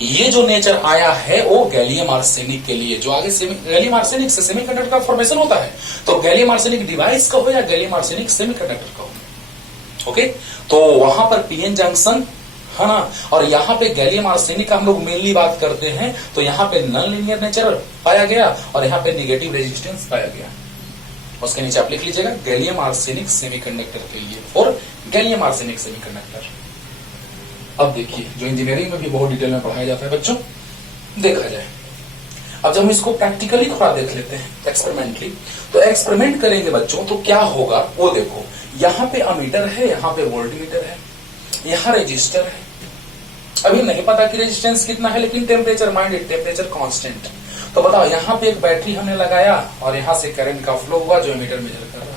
ये जो नेचर आया है वो गैलियम आर्सेनिक के लिए, जो आगे गैलियम आर्सेनिक से सेमीकंडक्टर का फॉर्मेशन होता है। तो गैलियम आर्सेनिक डिवाइस का हो या गैलियम आर्सेनिक सेमीकंडक्टर का हो। ओके, तो वहां पर पीएन जंक्शन, है ना, और यहाँ पे गैलियम आर्सेनिक का हम लोग मेनली बात करते हैं। तो यहाँ पे नॉन लीनियर नेचर पाया गया और यहाँ पे नेगेटिव रेजिस्टेंस पाया गया। उसके नीचे आप लिख लीजिएगा गैलियम आर्सेनिक सेमीकंडक्टर के लिए और गैलियम आर्सेनिक सेमीकंडक्टर। अब देखिए, जो इंजीनियरिंग में भी बहुत डिटेल में पढ़ाया जाता है बच्चों, देखा जाए। अब जब हम इसको प्रैक्टिकली थोड़ा देख लेते हैं एक्सपेरिमेंटली, तो एक्सपेरिमेंट करेंगे बच्चों तो क्या होगा वो देखो। यहाँ पे अमीटर है, यहाँ पे वोल्टमीटर है, यहाँ रजिस्टर है। अभी नहीं पता कि रेजिस्टेंस कितना है, लेकिन टेम्परेचर माइंडेड, टेम्परेचर कांस्टेंट। तो बताओ, यहाँ पे एक बैटरी हमने लगाया और यहाँ से करंट का फ्लो हुआ जो एमीटर मेजर कर रहा है।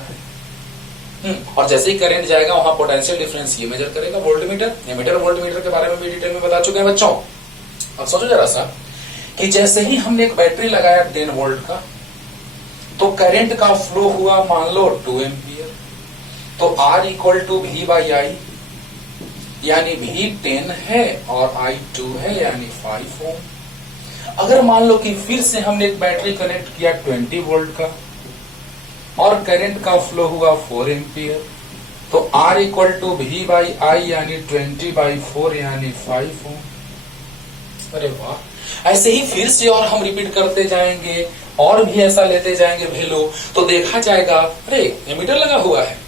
और जैसे ही करंट जाएगा वहां पोटेंशियल डिफरेंस ये मेजर करेगा वोल्टमीटर। एमीटर वोल्टमीटर के बारे में भी डिटेल में बता चुके हैं बच्चों। अब सोचो जरा सा कि जैसे ही हमने एक बैटरी लगाया 10 वोल्ट का, तो करंट का फ्लो हुआ मान लो 2 एम्पियर। तो R equal to V by I, यानी V 10 है और I 2 है यानी 5 ओम। अगर मान लो कि फिर से हमने एक बैटरी कनेक्ट किया 20 वोल्ट का और करंट का फ्लो हुआ 4 एम्पियर, तो R equal to V by I यानी 20 बाई 4 यानी 5 ओम। अरे वाह, ऐसे ही फिर से और हम रिपीट करते जाएंगे और भी ऐसा लेते जाएंगे वैल्यू, तो देखा जाएगा अरे एमीटर लगा हुआ है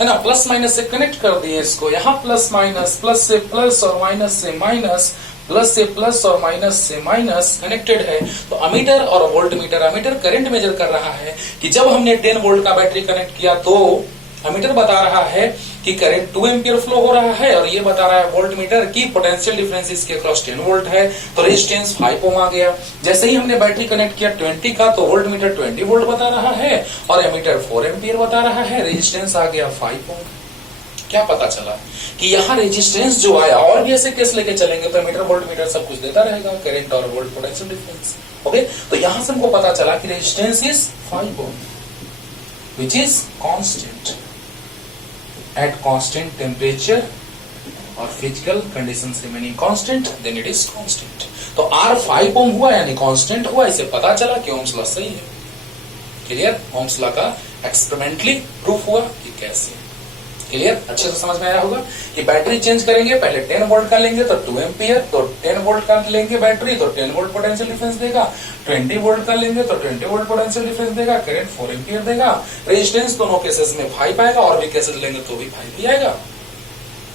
ना, प्लस माइनस से कनेक्ट कर दिए इसको। यहाँ प्लस माइनस, प्लस से प्लस और माइनस से माइनस, प्लस से प्लस और माइनस से माइनस कनेक्टेड है। तो अमीटर और वोल्टमीटर, अमीटर करंट मेजर कर रहा है कि जब हमने 10 वोल्ट का बैटरी कनेक्ट किया तो अमीटर बता रहा है कि करंट 2 एम्पियर फ्लो हो रहा है, और ये बता रहा है वोल्टमीटर की पोटेंशियल डिफरेंस इसके अक्रॉस 10 वोल्ट है, तो रेजिस्टेंस 5 ओम आ गया। जैसे ही हमने बैटरी कनेक्ट किया 20 का, तो वोल्टमीटर 20 वोल्ट बता रहा है और एमीटर 4 एम्पियर बता रहा है, रेजिस्टेंस आ गया 5 ओम। क्या पता चला कि यहाँ रेजिस्टेंस जो आया, और भी ऐसे केस लेके चलेंगे तो मीटर वोल्टमीटर सब कुछ देता रहेगा, करंट और वोल्ट पोटेंशियल डिफरेंस। ओके, तो यहां से हमको पता चला कि resistance is 5 ohm which is constant at constant temperature और physical conditions remaining constant, then it is constant। तो R 5 ओम हुआ यानी कांस्टेंट हुआ, इसे पता चला कि ओम्स लॉ सही है। क्लियर, ओम्स लॉ का एक्सपेरिमेंटली प्रूफ हुआ कि कैसे। क्लियर, अच्छे से समझ में आया होगा कि बैटरी चेंज करेंगे, पहले 10 वोल्ट का लेंगे तो 2 एम्पियर, तो 10 वोल्ट का लेंगे बैटरी तो 10 वोल्ट पोटेंशियल डिफरेंस देगा, 20 वोल्ट का लेंगे तो 20 वोल्ट पोटेंशियल डिफरेंस देगा, करंट 4 एम्पियर देगा, रेजिस्टेंस दोनों केसेस में 5 आएगा, और भी केसेस लेंगे तो भी 5 ही आएगा।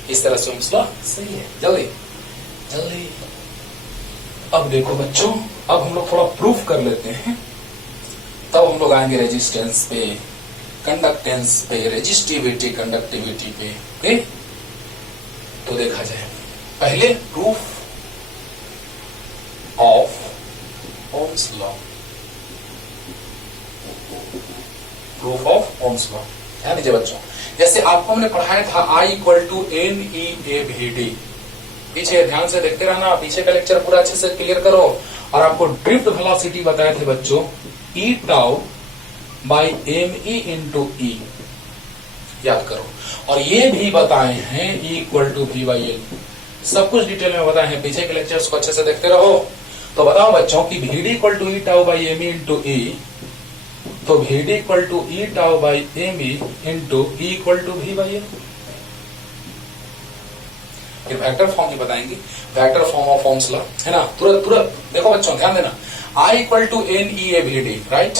इस तरह से ओम्स लॉ सही है। जल्दी जल्दी अब देखो बच्चों, अब हम लोग थोड़ा प्रूफ कर लेते हैं, तब हम लोग आएंगे रेजिस्टेंस पे, कंडक्टेंस पे, रेजिस्टिविटी, कंडक्टिविटी पे। ओके, तो देखा जाए पहले proof of Ohm's law. Proof of Ohm's law. ध्यान दीजिए बच्चों, जैसे आपको हमने पढ़ाया था I equal to n e A v d, पीछे ध्यान से देखते रहना, पीछे का लेक्चर पूरा अच्छे से क्लियर करो। और आपको ड्रिफ्ट वेलोसिटी बताए थे बच्चों e tau by m e into E, याद करो। और ये भी बताए हैं E equal to V by L, सब कुछ डिटेल में बताए हैं, पीछे के लेक्चर्स को अच्छे से देखते रहो। तो बताओ बच्चों कि v d equal to e tau by m e into E, तो v d equal to e tau by m e into E equal to V by L. फिर वेक्टर फॉर्म की बताएंगे, vector form of Ohm's law है ना। तुरंत तुरंत देखो बच्चों, ध्यान देना, I equal to n e A v d, right.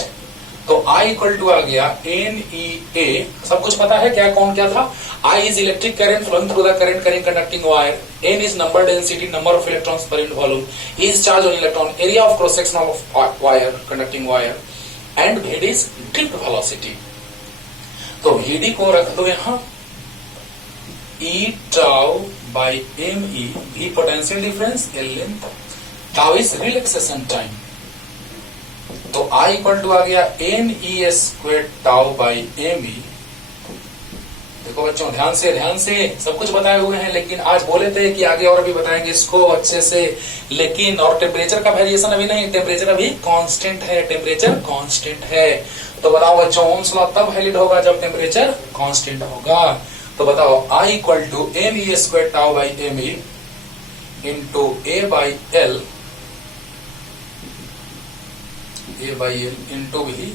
तो I इक्वल टू आ गया एन ई ए, सब कुछ पता है क्या कौन क्या था। I is electric current flowing through the current carrying conducting wire, N is number density number of electrons per unit volume, E is charge on electron, area of cross section of wire conducting wire, and V is drift velocity. तो V को रख दो यहां E tau by m e, V potential difference, L length, tau is relaxation time. तो I इक्वल टू आ गया n e square tau by m e. देखो बच्चों ध्यान से सब कुछ बताए हुए हैं, लेकिन आज बोले थे कि आगे और भी बताएंगे इसको अच्छे से। लेकिन और टेम्परेचर का वेरिएशन अभी नहीं, टेम्परेचर अभी कांस्टेंट है, टेम्परेचर कांस्टेंट है। तो बताओ बच्चों ओम्स लॉ तब वैलिड होगा जब टेम्परेचर कांस्टेंट होगा। तो बताओ I equal to n e square tau by m e into A by L, A by L into V.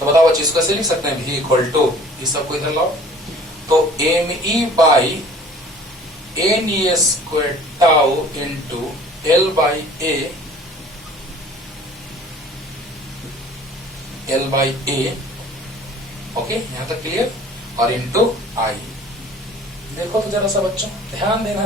तो बताओ बच्चों इसको कैसे लिख सकते हैं, V इक्वल टू, इस सबको इधर लाओ, तो m e by n e square tau into L by A, L by A, okay यहां तक क्लियर, और इंटू आई। देखो तो जरा सा बच्चों, ध्यान देना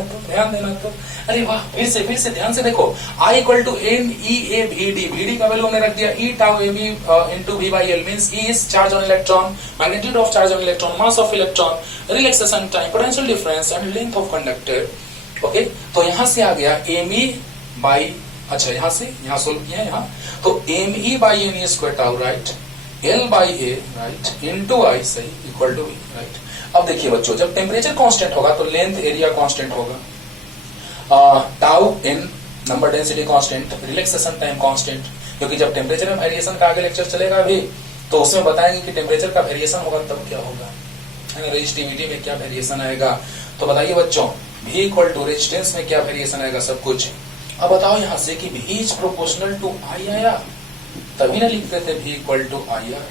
तो अरे वाह, फिर से ध्यान से देखो, I equal to n e A v d, v d का वैल्यू हमने रख दिया e tau m e into V by L, means e is charge on electron, magnitude of charge on electron, mass of electron, relaxation time, potential difference and length of conductor. Okay, तो यहां से आ गया एम ई बाई, अच्छा यहां से यहां सोल्व किया यहां, तो m e by n e square tau, right, L by A, right, into I, सही, इक्वल टू वी, राइट। अब देखिए बच्चों, जब टेम्परेचर कांस्टेंट होगा तो लेंथ एरिया कांस्टेंट होगा, tau n number density constant, relaxation time constant, क्योंकि जब टेम्परेचर में वेरिएशन का आगे लेक्चर चलेगा अभी, तो उसमें बताएंगे कि टेम्परेचर का वेरिएशन होगा तब क्या होगा, रेजिस्टिविटी में क्या वेरिएशन आएगा। तो बताइए बच्चों V इक्वल टू रेजिस्टेंस में क्या वेरिएशन आएगा, सब कुछ। अब बताओ यहां से कि V is proportional to I आया, तभी ना लिखते थे V इक्वल टू IR।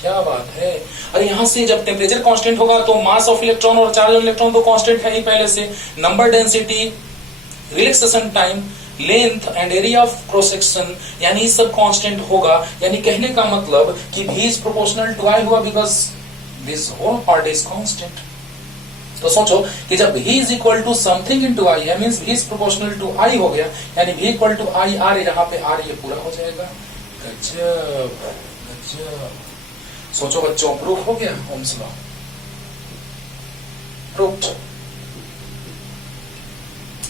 क्या बात है। अरे यहां से जब टेम्परेचर कांस्टेंट होगा तो मास ऑफ इलेक्ट्रॉन और चार्ज ऑन इलेक्ट्रॉन तो कांस्टेंट है ही पहले से, number density, relaxation time, length and area of cross section, यानी सब कांस्टेंट होगा। यानी कहने का मतलब कि V is proportional to I हुआ because this whole part is constant. तो सोचो कि जब V is equal to something into I है, means V is proportional to I हो गया, यानी V equal to I R, यहाँ पे R ये पूरा हो जाएगा। गजब गजब। सोचो बच्चों, प्रूफ हो गया ओम्स लॉ, प्रूफ।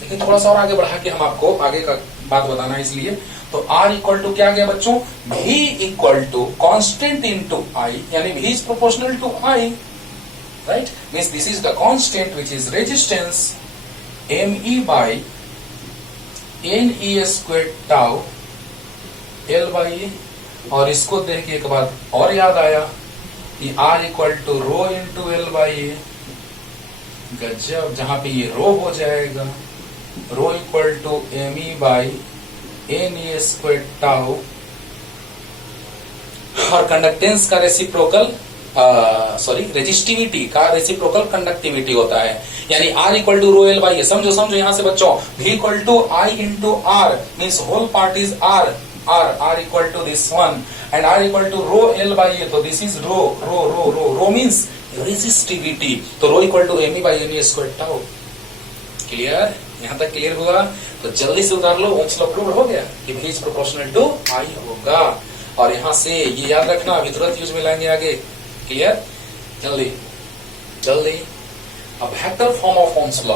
लेकिन थोड़ा सा और आगे बढ़ा के हम आपको आगे का बात बताना है, इसलिए तो R इक्वल टू क्या आ गया बच्चों, V equal to constant into I, यानी V is proportional to I, right, means this is the constant which is resistance ME by NE square tau L by A. और इसको देख के एक बात और याद आया कि R equal to rho into L by A. गजब, जहां पे ये रो हो जाएगा, rho equal to m e by n e square tau, और कंडक्टेंस का रेसिप्रोकल रेजिस्टिविटी का रेसिप्रोकल कंडक्टिविटी होता है, यानी R equal to rho L by A. समझो यहां से बच्चों, V equal to I into R means whole part is R equal to this one and R equal to rho L by A, तो this is rho means resistivity, तो rho equal to ME by NE square tau। Clear, यहाँ तक क्लियर हुआ? तो जल्दी से उतार लो, ओम्स लॉ प्रूव हो गया कि V is proportional to I होगा। और यहाँ से ये याद रखना, अभी तुरंत यूज में लाएंगे आगे। क्लियर, जल्दी। अब vector form of Ohm's law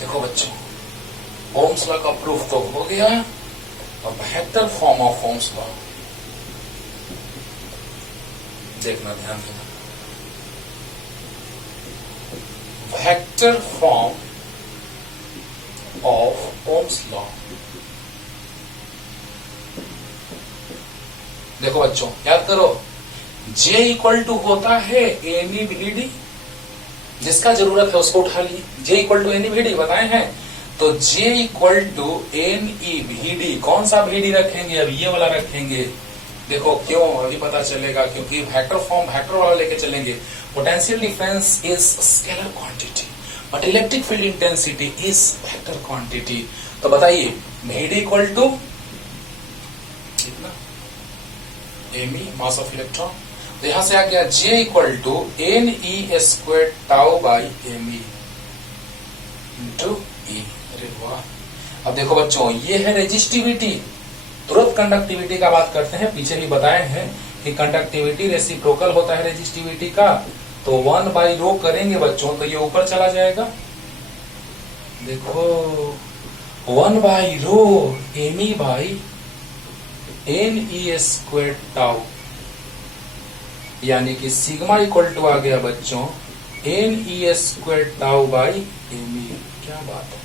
देखो बच्चों, ओम्स लॉ का प्रूफ तो हो गया, और vector form of Ohm's law देखना ध्यान देना, vector form of Ohm's law. देखो बच्चों याद करो, J इक्वल टू होता है एनी VD, जिसका जरूरत है उसको उठा लिए। J equal to n e VD बताए हैं, तो J equal to NE VD। कौन सा VD रखेंगे? अब ये वाला रखेंगे। देखो क्यों, अभी पता चलेगा, क्योंकि वेक्टर फॉर्म वेक्टर वाला लेके चलेंगे। Potential difference is scalar quantity but electric field intensity is vector quantity. तो बताइए VD इक्वल टू कितना? me mass of electron. तो यहां से आ गया J equal to NE square tau by me into E। अरे वाह। अब देखो बच्चों, ये है रेजिस्टिविटी। तुरंत कंडक्टिविटी का बात करते हैं। पीछे भी बताए हैं कि कंडक्टिविटी रेसिप्रोकल होता है रेजिस्टिविटी का। तो 1/ρ करेंगे बच्चों तो ये ऊपर चला जाएगा। देखो 1/ρ me by NE square tau, यानी कि सिग्मा इक्वल टू आ गया बच्चों NE square tau by me। क्या बात है,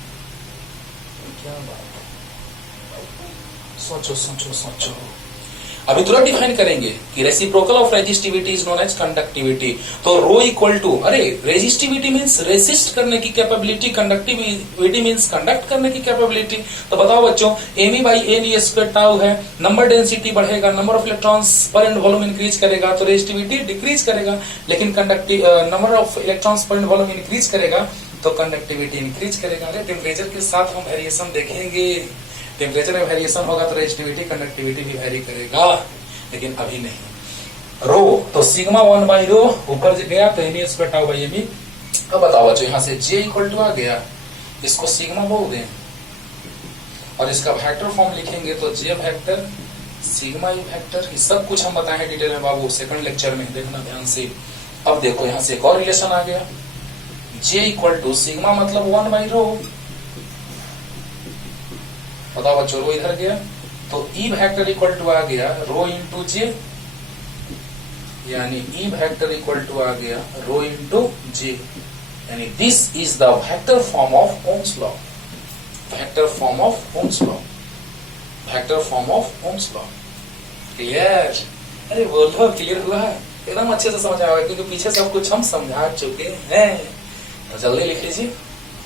क्या बात है, सोचो सोचो सोचो। अभी तुरंत डिफाइन करेंगे कि reciprocal of resistivity is known as conductivity. तो रो इक्वल टू, अरे रेजिस्टिविटी मींस रेसिस्ट करने की कैपेबिलिटी, कंडक्टिविटी मींस कंडक्ट करने की कैपेबिलिटी। तो बताओ बच्चों, me by NE square tau है, नंबर डेंसिटी बढ़ेगा, नंबर ऑफ इलेक्ट्रॉन्स पर एंड वॉल्यूम इंक्रीज करेगा तो रेजिस्टिविटी डिक्रीज करेगा, लेकिन नंबर ऑफ इलेक्ट्रॉन्स पर एंड वॉल्यूम इंक्रीज करेगा तो कंडक्टिविटी इंक्रीज करेगा। अरे टेम्परेचर के साथ हम वेरिएशन देखेंगे, टेम्परेचर में वेरिएशन होगा तो रेजिस्टिविटी कंडक्टिविटी भी वेरी करेगा, लेकिन अभी नहीं। रो तो सिग्मा 1/ρ ऊपर गया तो NE square tau by me। अब बताओ बच्चों, यहां से J इक्वल टू आ गया, इसको सिग्मा बोल दें और इसका वेक्टर फॉर्म लिखेंगे तो J vector sigma E vector. ये सब कुछ हम बताए हैं डिटेल में बाबू, सेकंड लेक्चर में, देखना ध्यान से। अब देखो यहां से एक और रिलेशन आ गया, J इक्वल टू सिग्मा मतलब 1/ρ। बताओ बच्चों, रो इधर गया तो E वेक्टर इक्वल टू आ गया रो इंटू J, यानी E वेक्टर इक्वल टू आ गया रो इंटू J, यानी this is the vector form of Ohm's law. Vector form of Ohm's law, vector form of Ohm's law. Clear? अरे बोलो क्लियर हुआ? एकदम अच्छे से समझ आएगा, क्योंकि पीछे सब कुछ हम समझा चुके हैं। जल्दी लिख लीजिए,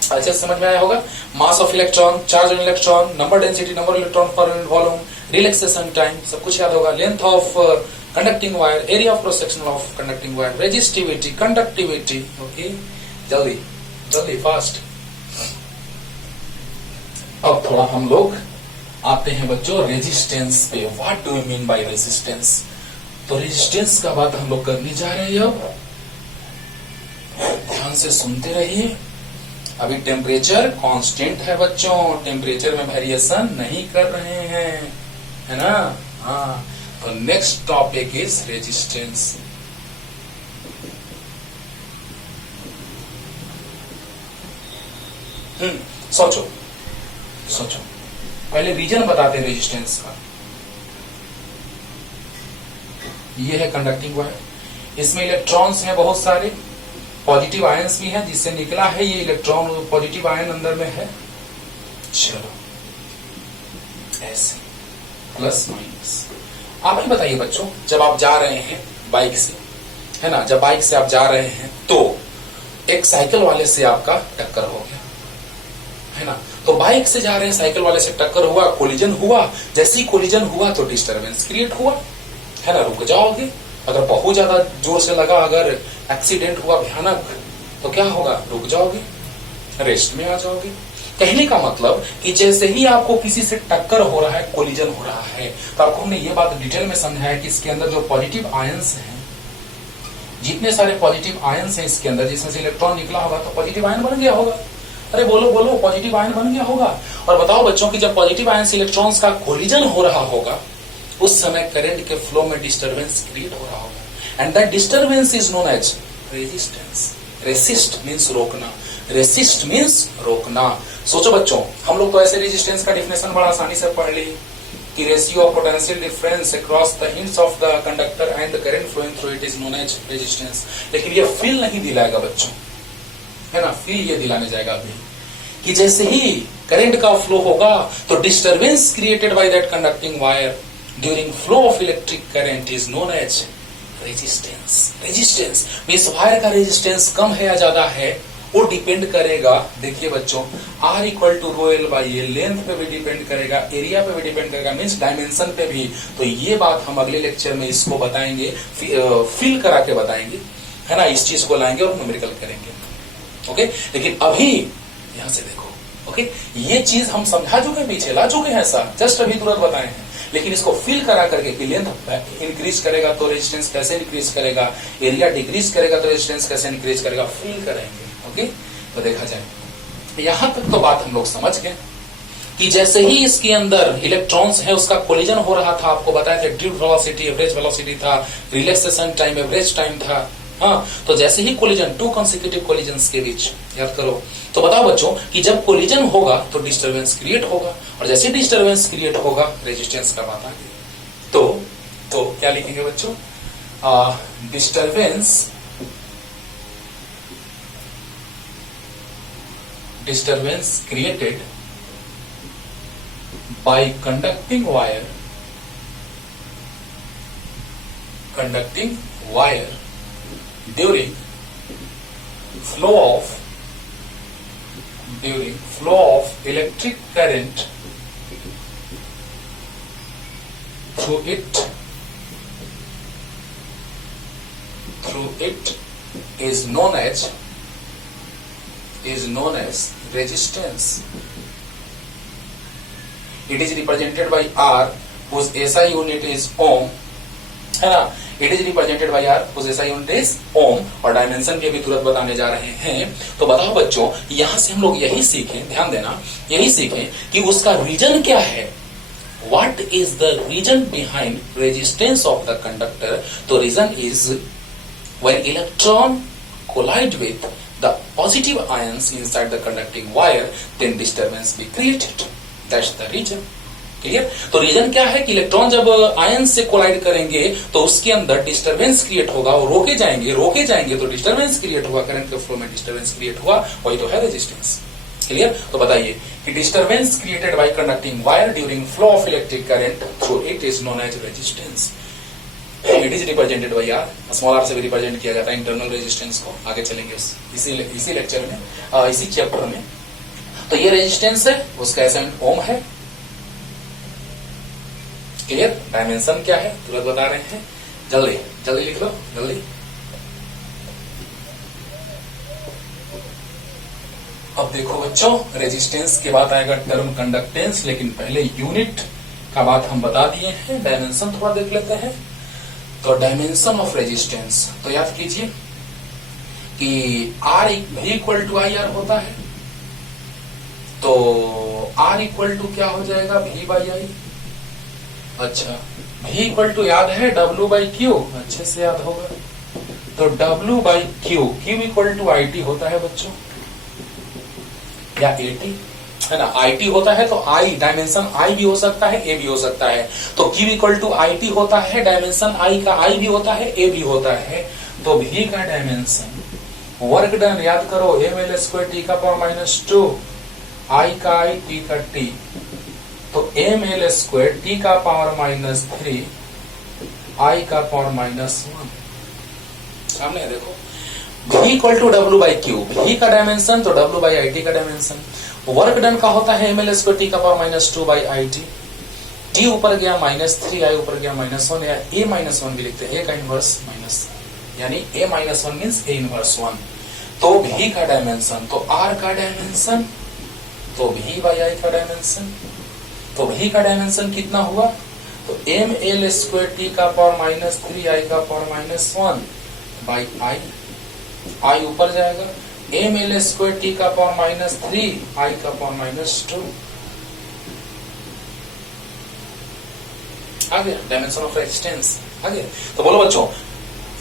अच्छे से समझ में आया होगा। मास of electron, charge on electron, number density, number electron पर वॉल्यूम, रिलैक्सेशन टाइम, सब कुछ याद होगा। Length of conducting wire, area of cross section of conducting wire, resistivity, conductivity. Okay, जल्दी जल्दी फास्ट। अब थोड़ा हम लोग आते हैं बच्चों रेजिस्टेंस पे। What do you mean by resistance? तो रेजिस्टेंस का बात हम लोग करने जा रहे हैं। अब ध्यान से सुनते रहिए। अभी टेम्परेचर कांस्टेंट है बच्चों, टेम्परेचर में वेरिएशन नहीं कर रहे हैं, है ना? हाँ, तो नेक्स्ट टॉपिक इज रेजिस्टेंस। सोचो सोचो, पहले रीजन बताते हैं रेजिस्टेंस का। ये है कंडक्टिंग वायर, इसमें इलेक्ट्रॉन्स हैं बहुत सारे, पॉजिटिव आयंस भी हैं, जिससे निकला है ये इलेक्ट्रॉन, पॉजिटिव आयन अंदर में है। चलो ऐसे प्लस माइनस। आप ही बताइए बच्चों, जब आप जा रहे हैं बाइक से, है ना, जब बाइक से आप जा रहे हैं तो एक साइकिल वाले से आपका टक्कर हो गया, है ना? तो बाइक से जा रहे हैं, साइकिल वाले से टक्कर हुआ, कोलिजन हुआ। जैसे ही कोलिजन हुआ तो डिस्टर्बेंस क्रिएट हुआ, है ना? रुक जाओगे। अगर बहुत ज्यादा जोर से लगा, अगर एक्सीडेंट हुआ भयानक, तो क्या होगा? रुक जाओगे, रेस्ट में आ जाओगे। कहने का मतलब कि जैसे ही आपको किसी से टक्कर हो रहा है, कोलिजन हो रहा है, तो आपको हमने ये बात डिटेल में समझाया कि इसके अंदर जो पॉजिटिव आयंस हैं, जितने सारे पॉजिटिव आयंस हैं इसके अंदर, जिसमें से इलेक्ट्रॉन निकला होगा तो पॉजिटिव आयन बन गया होगा। अरे बोलो बोलो, पॉजिटिव आयन बन गया होगा। और बताओ बच्चों कि जब पॉजिटिव आयन से इलेक्ट्रॉन्स का कोलिजन हो रहा होगा, उस समय करंट के फ्लो में डिस्टर्बेंस क्रिएट हो रहा होगा, and that disturbance is known as resistance. Resist means रोकना, रेसिस्ट मीन्स रोकना। सोचो बच्चों, हम लोग तो ऐसे रेजिस्टेंस का डिफिनेशन बड़ा आसानी से पढ़ ली कि ratio of potential difference across the ends of the conductor and the current flowing through it is known as resistance. लेकिन ये फील नहीं दिलाएगा बच्चों, है ना, फील ये दिलाने जाएगा अभी कि जैसे ही करंट का फ्लो होगा तो disturbance created by that conducting wire during flow of electric current is known as resistance. Resistance means wire का रेजिस्टेंस कम है या ज्यादा है वो डिपेंड करेगा, देखिए बच्चों, R equal to rho L by A, length पे भी डिपेंड करेगा, एरिया पे भी डिपेंड करेगा, मींस डायमेंशन पे भी। तो ये बात हम अगले लेक्चर में इसको बताएंगे, फील करा के बताएंगे, है ना, इस चीज को लाएंगे और न्यूमेरिकल करेंगे। ओके, लेकिन अभी यहां से देखो, ओके, ये चीज हम समझा चुके हैं, पीछे ला चुके हैं, सर जस्ट अभी तुरंत बताए हैं, लेकिन इसको फील करा करके कि लेंथ इंक्रीज करेगा तो रेजिस्टेंस कैसे इंक्रीज करेगा, एरिया डिक्रीज करेगा तो रेजिस्टेंस कैसे इंक्रीज करेगा, फील करेंगे। ओके, तो देखा जाए यहां तक तो बात हम लोग समझ गए कि जैसे ही इसके अंदर इलेक्ट्रॉन्स है उसका कोलिजन हो रहा था, आपको बताया था ड्यूब वेलोसिटी एवरेज वेलोसिटी था, रिलैक्सेशन टाइम एवरेज टाइम था। हाँ, तो जैसे ही कोलिजन, टू कॉन्सिक्यूटिव कोलिजन्स के बीच, याद करो, तो बताओ बच्चों कि जब कोलिजन होगा तो डिस्टरबेंस क्रिएट होगा, और जैसे डिस्टरबेंस क्रिएट होगा रेजिस्टेंस का बात आ गई। तो क्या लिखेंगे बच्चों, disturbance created by conducting wire during flow of electric current through it is known as resistance. It is represented by R whose SI unit is ohm, है ना, it is represented by R whose SI unit is ohm, और डायमेंशन भी अभी तुरंत बताने जा रहे हैं। तो बताओ बच्चों, यहां से हम लोग यही सीखें, ध्यान देना, यही सीखें कि उसका रीजन क्या है, what is the reason behind resistance of the conductor। तो reason is when electron collide with the positive ions inside the conducting wire, then disturbance be created. That's the reason. Clear? तो रीजन क्या है कि इलेक्ट्रॉन जब आयन से कोलाइड करेंगे तो उसके अंदर डिस्टरबेंस क्रिएट होगा, और रोके जाएंगे तो डिस्टरबेंस क्रिएट हुआ, करंट के फ्लो में डिस्टरबेंस क्रिएट हुआ, वही तो है रेजिस्टेंस। क्लियर? तो बताइए कि disturbance created by conducting wire during flow of electric current through it is known as resistance. It is represented by R, small R से भी रिप्रेजेंट किया जाता है इंटरनल रेजिस्टेंस को। आगे चलेंगे इसी लेक्चर में, इसी चैप्टर में। तो ये रेजिस्टेंस है, उसका एसेंट ओम है। क्लियर? डायमेंशन क्या है तुरंत बता रहे हैं, जल्दी लिख लो, जल्दी। अब देखो बच्चों, रेजिस्टेंस के बाद आएगा टर्म कंडक्टेंस, लेकिन पहले यूनिट का बात हम बता दिए हैं, डायमेंशन थोड़ा देख लेते हैं। तो डायमेंशन ऑफ रेजिस्टेंस, तो याद कीजिए कि R equal to I R होता है, तो R इक्वल टू क्या हो जाएगा, V बाई आई। अच्छा, V इक्वल टू याद है W बाई क्यू, अच्छे से याद होगा, तो W by Q, Q equal to I T होता है बच्चों, या AT, है ना, IT होता है, तो I डायमेंशन I भी हो सकता है, A भी हो सकता है, तो Q इक्वल टू IT होता है, डायमेंशन I का I भी होता है, A भी होता है, तो V का डायमेंशन, वर्क डन याद करो, ml स्क्वायर टी का पावर माइनस 2, I का I, T का T, तो ml स्क्वायर टी का पावर माइनस 3, I का पावर माइनस 1। सामने देखो, V equal to W by Q, V का डायमेंशन तो W बाई आई टी का डायमेंशन, वर्क डन का होता है ml स्क्वायर टी का power minus 2 by I T, T ऊपर गया माइनस 3, I ऊपर गया माइनस 1, या A माइनस 1 भी लिखते हैं, A का इनवर्स माइनस, यानी A minus 1 means A inverse 1। तो V का डायमेंशन, तो R का डायमेंशन, तो V बाई आई का डायमेंशन, तो V का डायमेंशन कितना हुआ, तो ml स्क्वायर टी का पावर माइनस 3, I का पावर माइनस 1 बाई I ऊपर जाएगा, ml स्क्वायर टी का पावर माइनस 3, I का पावर माइनस 2। आगे डायमेंशन ऑफ रेजिस्टेंस, आगे तो बोलो बच्चों,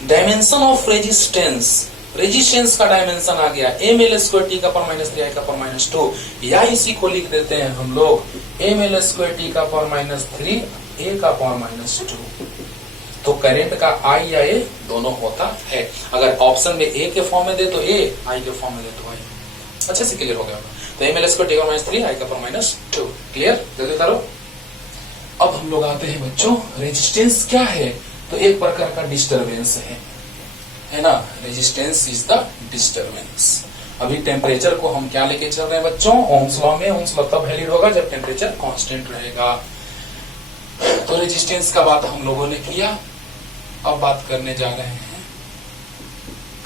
डायमेंशन ऑफ रेजिस्टेंस रेजिस्टेंस का डायमेंशन आ गया एम एल स्क्वायर टी का पावर माइनस 3 आई का पावर माइनस 2, या इसी को लिख देते हैं हम लोग एम एल स्क्वायर टी का पावर माइनस 3 ए का पावर माइनस 2। तो करंट का आई या ए दोनों होता है। अगर ऑप्शन में ए के फॉर्म में दे तो ए, आई के फॉर्म में दे तो आई। अच्छे से क्लियर हो गया होगा। तो एम एल स्क्वायर टी का माइनस 3 आई का पावर माइनस 2। क्लियर, जल्दी करो। अब हम लोग आते हैं बच्चों, रेजिस्टेंस क्या है? तो एक प्रकार का डिस्टरबेंस है ना। Resistance is the disturbance. अभी टेम्परेचर को हम क्या लेके चल रहे हैं बच्चों? ओम्स लॉ में। ओम्स लॉ तब वैलिड होगा जब टेम्परेचर कांस्टेंट रहेगा। तो रेजिस्टेंस का बात हम लोगों ने किया। अब बात करने जा रहे हैं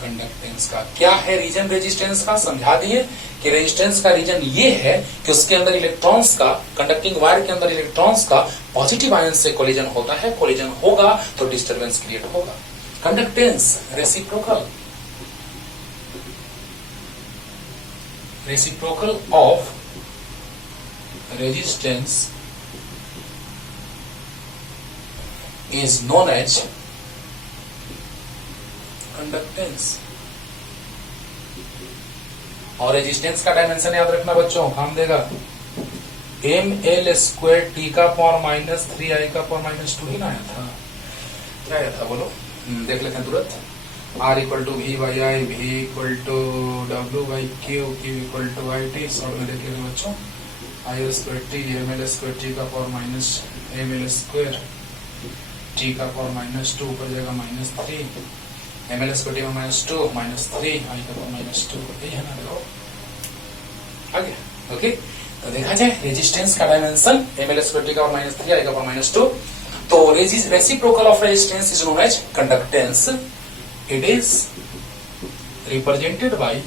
कंडक्टेंस का। क्या है रीजन रेजिस्टेंस का? समझा दिए कि रेजिस्टेंस का रीजन ये है कि उसके अंदर इलेक्ट्रॉन्स का, कंडक्टिंग वायर के अंदर इलेक्ट्रॉन्स का पॉजिटिव आयन से कोलिजन होता है। कोलिजन होगा तो डिस्टरबेंस क्रिएट होगा। Conductance reciprocal of resistance is known as conductance. और रेजिस्टेंस का डायमेंशन याद रखना बच्चों, काम देगा। एम एल स्क्वायर टी का पावर माइनस 3 आई का पावर माइनस 2 ही ना आया था? क्या आया था बोलो? देख लेते हैं तुरंत। R equal to V by I, V equal to W by Q, Q equal to I T. Short में देख लेंगे बच्चों, I square T M L square T का power minus M L square T का पावर माइनस 2, ऊपर जाएगा minus 3, M L square T minus 2 minus 3 I का पावर माइनस 2। यही है ना, देखो आ गया। ओके, तो देखा जाए रेजिस्टेंस का dimension M L square T का पावर माइनस 3 आई का पावर माइनस 2। तो reciprocal of resistance is known as conductance. It is represented by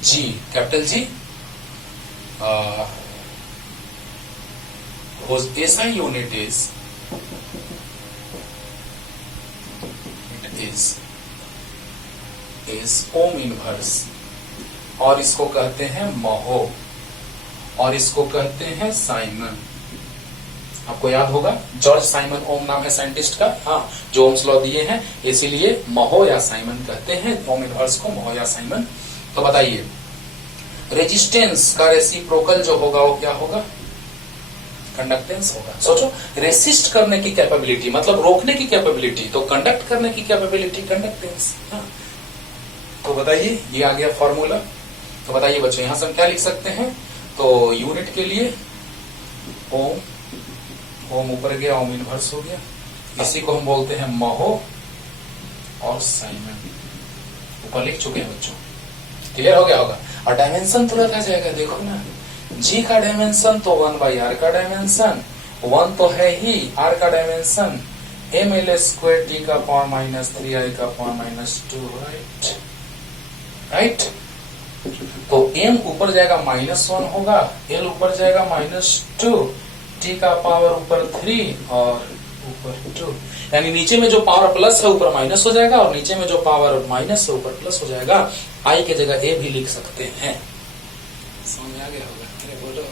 G, capital G, whose SI unit is ohm inverse, और इसको कहते हैं महो, और इसको कहते हैं साइमन। आपको याद होगा जॉर्ज साइमन ओम नाम है साइंटिस्ट का, हाँ, जो ओम्स लॉ दिए हैं, इसीलिए महो या साइमन कहते हैं ओम इनवर्स को, महो या साइमन। तो बताइए रेजिस्टेंस का रेसिप्रोकल जो होगा वो क्या होगा? कंडक्टेंस होगा। सोचो, रेसिस्ट करने की कैपेबिलिटी मतलब रोकने की कैपेबिलिटी, तो कंडक्ट करने की कैपेबिलिटी कंडक्टेंस। तो बताइए, ये आ गया फॉर्मूला। तो बताइए बच्चों, यहां से हम क्या लिख सकते हैं? तो यूनिट के लिए ओम, ओम ऊपर गया, ओम इनवर्स हो गया। इसी को हम बोलते हैं महो और साइमन। ऊपर लिख चुके हैं बच्चों, क्लियर हो गया होगा। और डायमेंशन तुरंत आ जाएगा, देखो ना, G का डायमेंशन तो 1 बाई आर का डायमेंशन 1 तो है ही, आर का dimension M L square T का पावर माइनस 3 आई का पावर माइनस 2, राइट। तो m ऊपर जाएगा -1 होगा, l ऊपर जाएगा -2, t का पावर ऊपर 3 और ऊपर 2, यानी नीचे में जो पावर प्लस है ऊपर माइनस हो जाएगा, और नीचे में जो पावर माइनस है ऊपर प्लस हो जाएगा। i के जगह a भी लिख सकते हैं। समझ में आ गया होगा? अरे बोलो,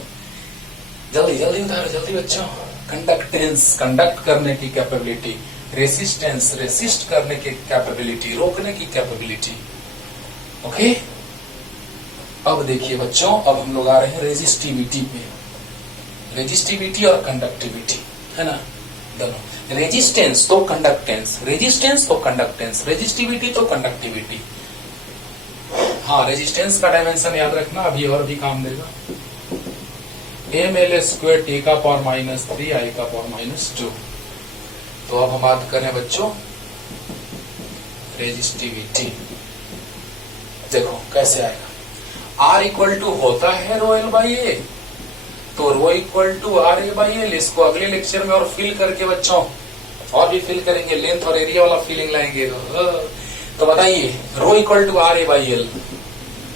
जल्दी जल्दी उतारो, जल्दी बच्चों। कंडक्टेंस, कंडक्ट करने की कैपेबिलिटी, रेसिस्टेंस, रेसिस्ट करने की कैपेबिलिटी, रोकने की कैपेबिलिटी। ओके, अब देखिए बच्चों, अब हम लोग आ रहे हैं रेजिस्टिविटी पे। रेजिस्टिविटी और कंडक्टिविटी है ना, दोनों। रेजिस्टेंस तो कंडक्टेंस, रेजिस्टेंस तो कंडक्टेंस, रेजिस्टिविटी तो कंडक्टिविटी। हाँ, रेजिस्टेंस का डायमेंशन याद रखना, अभी और भी काम देगा। एम एल स्क्वायर टी का पावर माइनस 3 आई का पावर माइनस 2। तो अब हम बात करें बच्चों रेजिस्टिविटी। देखो कैसे आएगा। आर इक्वल टू होता है रो एल बाई ए, तो rho equal to R A by L. इसको अगले लेक्चर में और फिल करके बच्चों और भी फिल करेंगे, लेंथ और एरिया वाला फीलिंग लाएंगे। तो बताइए rho equal to R A by L,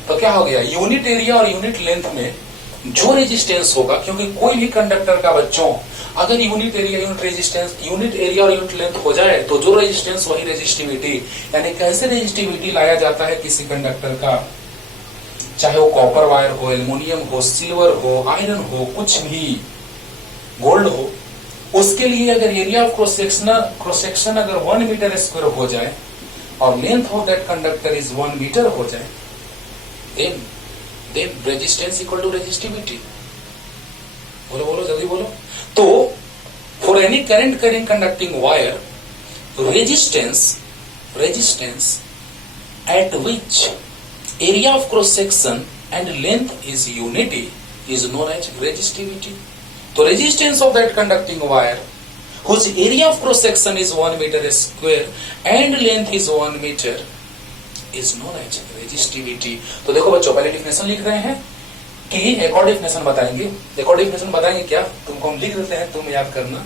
तो क्या हो गया? यूनिट एरिया और यूनिट लेंथ में जो रेजिस्टेंस होगा, क्योंकि कोई भी कंडक्टर का बच्चों अगर unit area, unit resistance, unit area और यूनिट लेंथ हो जाए तो जो रेजिस्टेंस वही रेजिस्टिविटी। यानी कैसे रेजिस्टिविटी लाया जाता है किसी कंडक्टर का, चाहे वो कॉपर वायर हो, एल्युमिनियम हो, सिल्वर हो, आयरन हो, कुछ भी, गोल्ड हो, उसके लिए अगर एरिया ऑफ क्रॉस सेक्शन अगर 1 मीटर स्क्वायर हो जाए और length of that conductor is 1 metre हो जाए, then resistance equal to resistivity. बोलो बोलो जल्दी बोलो। तो for any current carrying conducting wire, resistance at which area of cross section and length is unity is known as resistivity. So resistance of that conducting wire whose area of cross section is 1 meter square and length is 1 meter is known as resistivity. तो देखो बच्चों, पहले डिफिनेशन लिख रहे हैं कि एक और डिफिनेशन बताएंगे। एक और डिफिनेशन बताएंगे क्या, तुमको हम लिख देते हैं, तुम याद करना।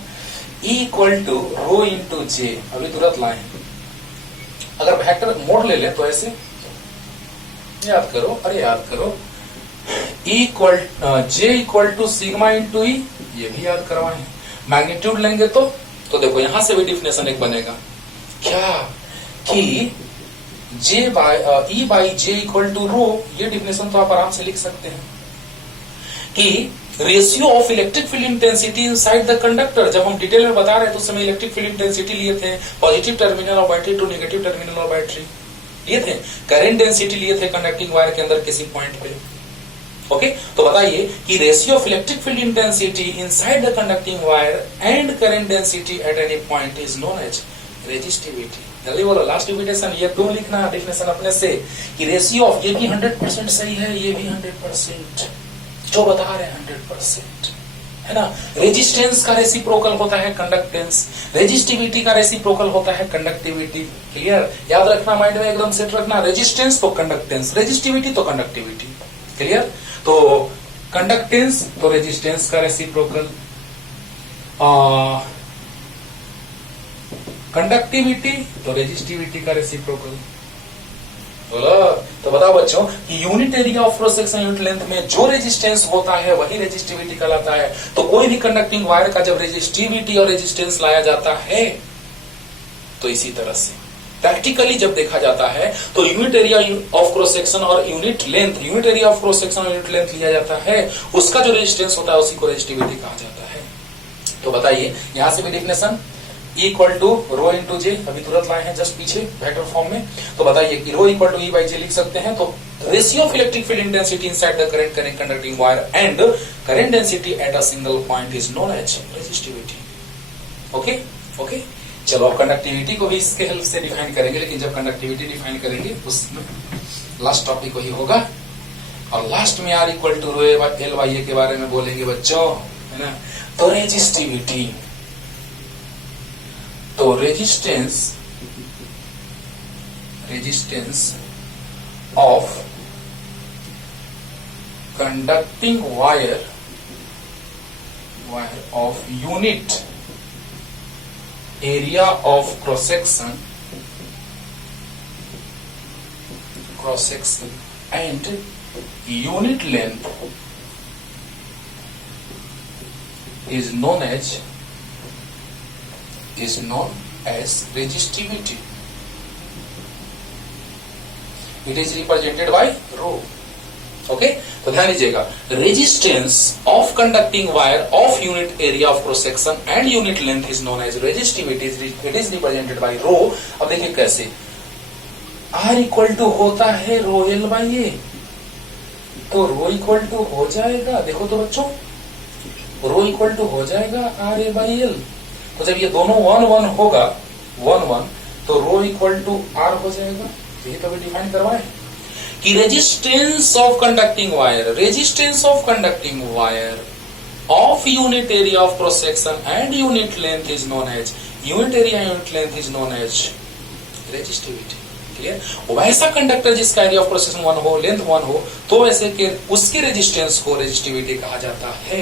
E equal to rho into J, अभी तुरंत लाए। अगर वेक्टर मोड ले ले तो ऐसे याद करो, अरे याद करो। जे इक्वल टू सिग्मा इंटू ई, ये भी याद करवाए। मैग्नीट्यूड लेंगे तो देखो यहां से भी डिफिनेशन एक बनेगा क्या कि J by E by J equal to rho. ये डिफिनेशन तो आप आराम से लिख सकते हैं कि ratio of electric field intensity inside the conductor. जब हम डिटेल में बता रहे थे उस समय इलेक्ट्रिक फील्ड इंटेंसिटी लिए थे पॉजिटिव टर्मिनल और बैटरी टू नेगेटिव टर्मिनल और बैटरी लिए थे। करंट डेंसिटी लिए थे कंडक्टिंग वायर के अंदर किसी पॉइंट पे। ओके, तो बताइए कि ratio of electric field intensity inside the conducting wire and current density at any point is known as resistivity. जल्दी बोलो, लास्ट डिफिनेशन ये तुम लिखना डिफिनेशन अपने से कि रेशियो ऑफ, ये भी 100% सही है, ये भी 100% जो बता रहे हैं 100% है ना। रेजिस्टेंस का रेसिप्रोकल होता है कंडक्टेंस, रेजिस्टिविटी का रेसिप्रोकल होता है कंडक्टिविटी। क्लियर, याद रखना, माइंड में एकदम सेट रखना। रेजिस्टेंस तो कंडक्टेंस, रेजिस्टिविटी तो कंडक्टिविटी। क्लियर, तो कंडक्टेंस तो रेजिस्टेंस का रेसिप्रोकल, कंडक्टिविटी तो रेजिस्टिविटी का रेसिप्रोकल। बोलो, तो बताओ बच्चों कि unit area of cross section unit length में जो रेजिस्टेंस होता है वही रेजिस्टिविटी कहलाता है। तो कोई भी कंडक्टिंग वायर का जब रेजिस्टिविटी और रेजिस्टेंस लाया जाता है तो इसी तरह से प्रैक्टिकली जब देखा जाता है तो unit area of cross section और unit area of cross section और यूनिट लेंथ लिया जाता है, उसका जो रेजिस्टेंस होता है उसी को रेजिस्टिविटी कहा जाता है। तो बताइए, यहां से भी definition equal to rho into J, अभी तुरंत लाए हैं जस्ट पीछे वेक्टर फॉर्म में। तो बताइए कि rho equal to E by J लिख सकते हैं। तो ratio of electric field intensity inside the current conducting wire and current density at a single point is known as resistivity. Okay okay, चलो अब कंडक्टिविटी को भी इसके हेल्प से डिफाइन करेंगे, लेकिन जब कंडक्टिविटी डिफाइन करेंगे उसमें लास्ट टॉपिक वही होगा। और लास्ट में R equal to rho L by A के बारे में बोलेंगे बच्चों, है ना। तो रेजिस्टिविटी, तो resistance of conducting wire of unit area of cross section and unit length is known as resistivity. It is represented by rho. Okay, तो ध्यान दीजिएगा, resistance of conducting wire of unit area of cross section and unit length is known as resistivity. It is represented by rho. अब देखिए कैसे, आर इक्वल टू होता है रो एल बाई ए, तो रो इक्वल टू हो जाएगा, देखो तो बच्चों, रो इक्वल टू हो जाएगा आर ए बाई एल। तो जब ये दोनों 1-1 होगा, 1-1, तो रो इक्वल टू आर हो जाएगा। यही तो भी डिफाइन करवाए कि resistance of conducting wire of unit area of cross section and unit length is known as resistivity. Clear, वैसा कंडक्टर जिसका एरिया ऑफ क्रॉस सेक्शन 1 हो, लेंथ 1 हो, तो वैसे के उसके रेजिस्टेंस को रेजिस्टिविटी कहा जाता है।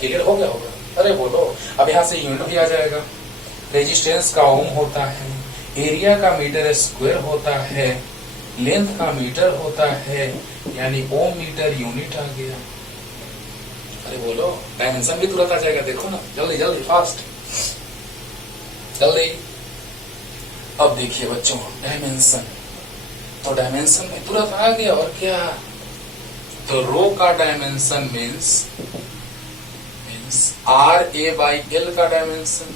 क्लियर हो गया होगा, अरे बोलो। अब यहां से यूनिट भी आ जाएगा, रेजिस्टेंस का ओम होता है, एरिया का मीटर स्क्वायर होता है, लेंथ का मीटर होता है, यानी ओम मीटर यूनिट आ गया। अरे बोलो, डायमेंशन भी तुरंत आ जाएगा, देखो ना, जल्दी जल्दी फास्ट जल्दी। अब देखिए बच्चों, डायमेंशन, तो डायमेंशन भी तुरंत आ गया। और क्या, तो रो का dimension means R A by L का डायमेंशन,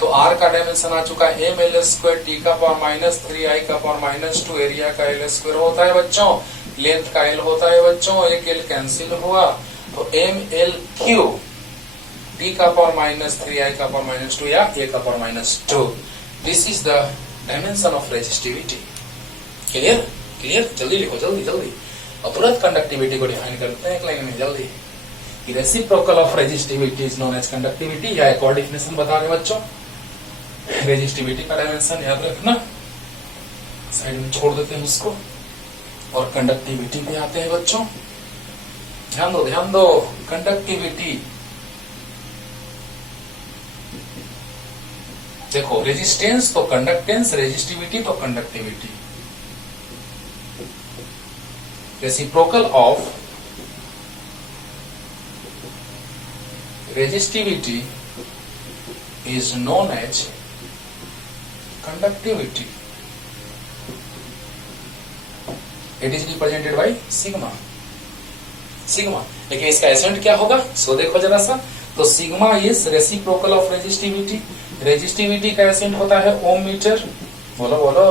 तो आर का डायमेंशन आ चुका है एम एल स्क्वायर टी का पावर माइनस 3 आई का पावर माइनस 2, एरिया का एल स्क्वायर होता है बच्चों, लेंथ का एल होता है बच्चों, एक एल कैंसिल हुआ तो एम एल क्यू टी का पावर माइनस 3 आई का पावर माइनस 2 या ए का power minus 2। This is the dimension of resistivity. Clear clear, जल्दी लिखो जल्दी जल्दी। और तुरंत कंडक्टिविटी को डिफाइन करते हैं एक लाइन में जल्दी। Reciprocal of resistivity is known as conductivity, या एक और डिफिनेशन बता रहे बच्चों। रेजिस्टिविटी का डायमेंशन याद रखना, साइड में छोड़ देते हैं उसको, और कंडक्टिविटी पे आते हैं बच्चों। ध्यान दो कंडक्टिविटी। देखो रेजिस्टेंस तो कंडक्टेंस, रेजिस्टिविटी तो conductivity. Reciprocal of resistivity is known as conductivity. It is represented by sigma. sigma, लेकिन इसका एसेंट क्या होगा सो देखो जरा सा, तो sigma is reciprocal of resistivity. Resistivity का एसेंट होता है ओम मीटर। बोलो बोलो,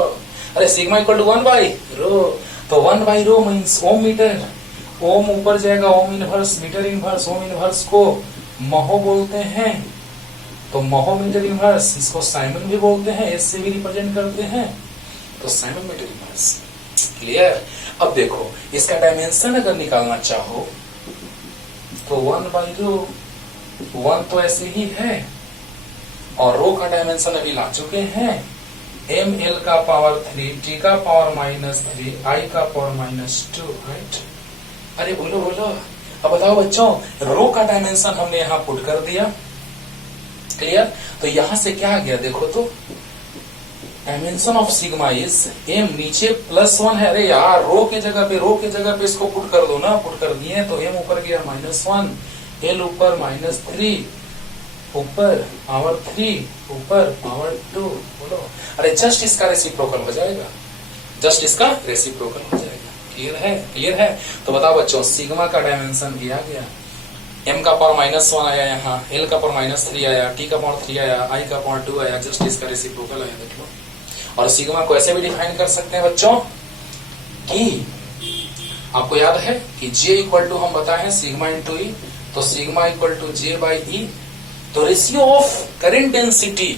अरे sigma equal to 1 by rho, तो 1 by rho means ohm metre. Ohm ऊपर जाएगा, ohm inverse metre inverse, ohm inverse को महो बोलते हैं, तो महो मीटर इनवर्स, इसको साइमन भी बोलते हैं, एस से भी रिप्रेजेंट करते हैं, तो साइमन मीटर इनवर्स। क्लियर। अब देखो इसका डायमेंशन अगर निकालना चाहो तो 1 बाई रो, 1 तो ऐसे ही है, और रो का डायमेंशन अभी ला चुके हैं एम एल का पावर 3, टी का पावर माइनस 3, आई का पावर माइनस 2, राइट। अरे बोलो बोलो, अब बताओ बच्चों, रो का डायमेंशन हमने यहां पुट कर दिया। क्लियर। तो यहां से क्या आ गया देखो तो, dimension of sigma is M, नीचे +1 है। अरे यार रो के जगह पे इसको पुट कर दो ना, पुट कर दिए तो एम ऊपर गया -1, एल ऊपर -3, ऊपर पावर 3, ऊपर पावर 2। बोलो, अरे जस्ट इसका रेसिप्रोकल हो जाएगा, जस्ट इसका रेसिप्रोकल हो जाएगा। क्लियर है क्लियर है। तो बताओ बच्चों, सिग्मा का डायमेंशन भी आ गया, एम का पावर -1 आया यहाँ, एल का पावर -3 आया, टी का पावर 3 आया, आई का पावर 2 आया, जस्ट इसका रेसिप्रोकल आया देख लो। और सिग्मा को ऐसे भी डिफाइन कर सकते हैं बच्चों कि आपको याद है कि J इक्वल टू हम बताए हैं सिग्मा इंटू ई, तो sigma equal to J by E. तो ratio of current density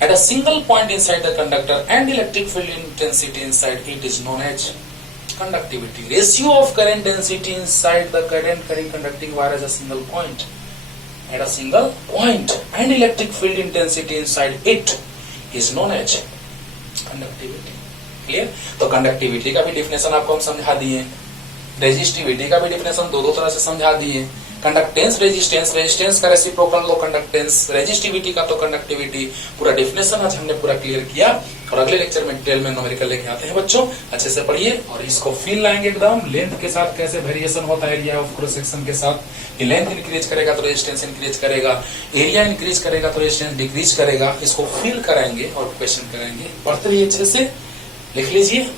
at a single point inside the conductor and electric field intensity inside it is known as conductivity. Ratio of current density inside the current conducting wire as a single point, at a single point, and electric field intensity inside it is known as conductivity. Clear? तो conductivity का भी definition आपको हम समझा दिए, रेजिस्टिविटी का भी definition दो तरह से समझा दिए। कंडक्टेंस रेजिस्टेंस, रेजिस्टेंस का रेसिप्रोकल लो कंडक्टेंस, रेजिस्टिविटी का तो कंडक्टिविटी, पूरा डेफिनेशन आज हमने पूरा क्लियर किया। और अगले लेक्चर में डिटेल में न्यूमेरिकल लेके आते हैं बच्चों, अच्छे से पढ़िए और इसको फील लाएंगे एकदम। लेंथ के साथ कैसे वेरिएशन होता है एरिया ऑफ क्रॉस सेक्शन के साथ, कि लेंथ इंक्रीज करेगा तो रेजिस्टेंस इंक्रीज करेगा, एरिया इंक्रीज करेगा तो रेजिस्टेंस डिक्रीज करेगा। इसको फील कराएंगे और क्वेश्चन करेंगे। पढ़ते रहिए अच्छे से, लिख लीजिए।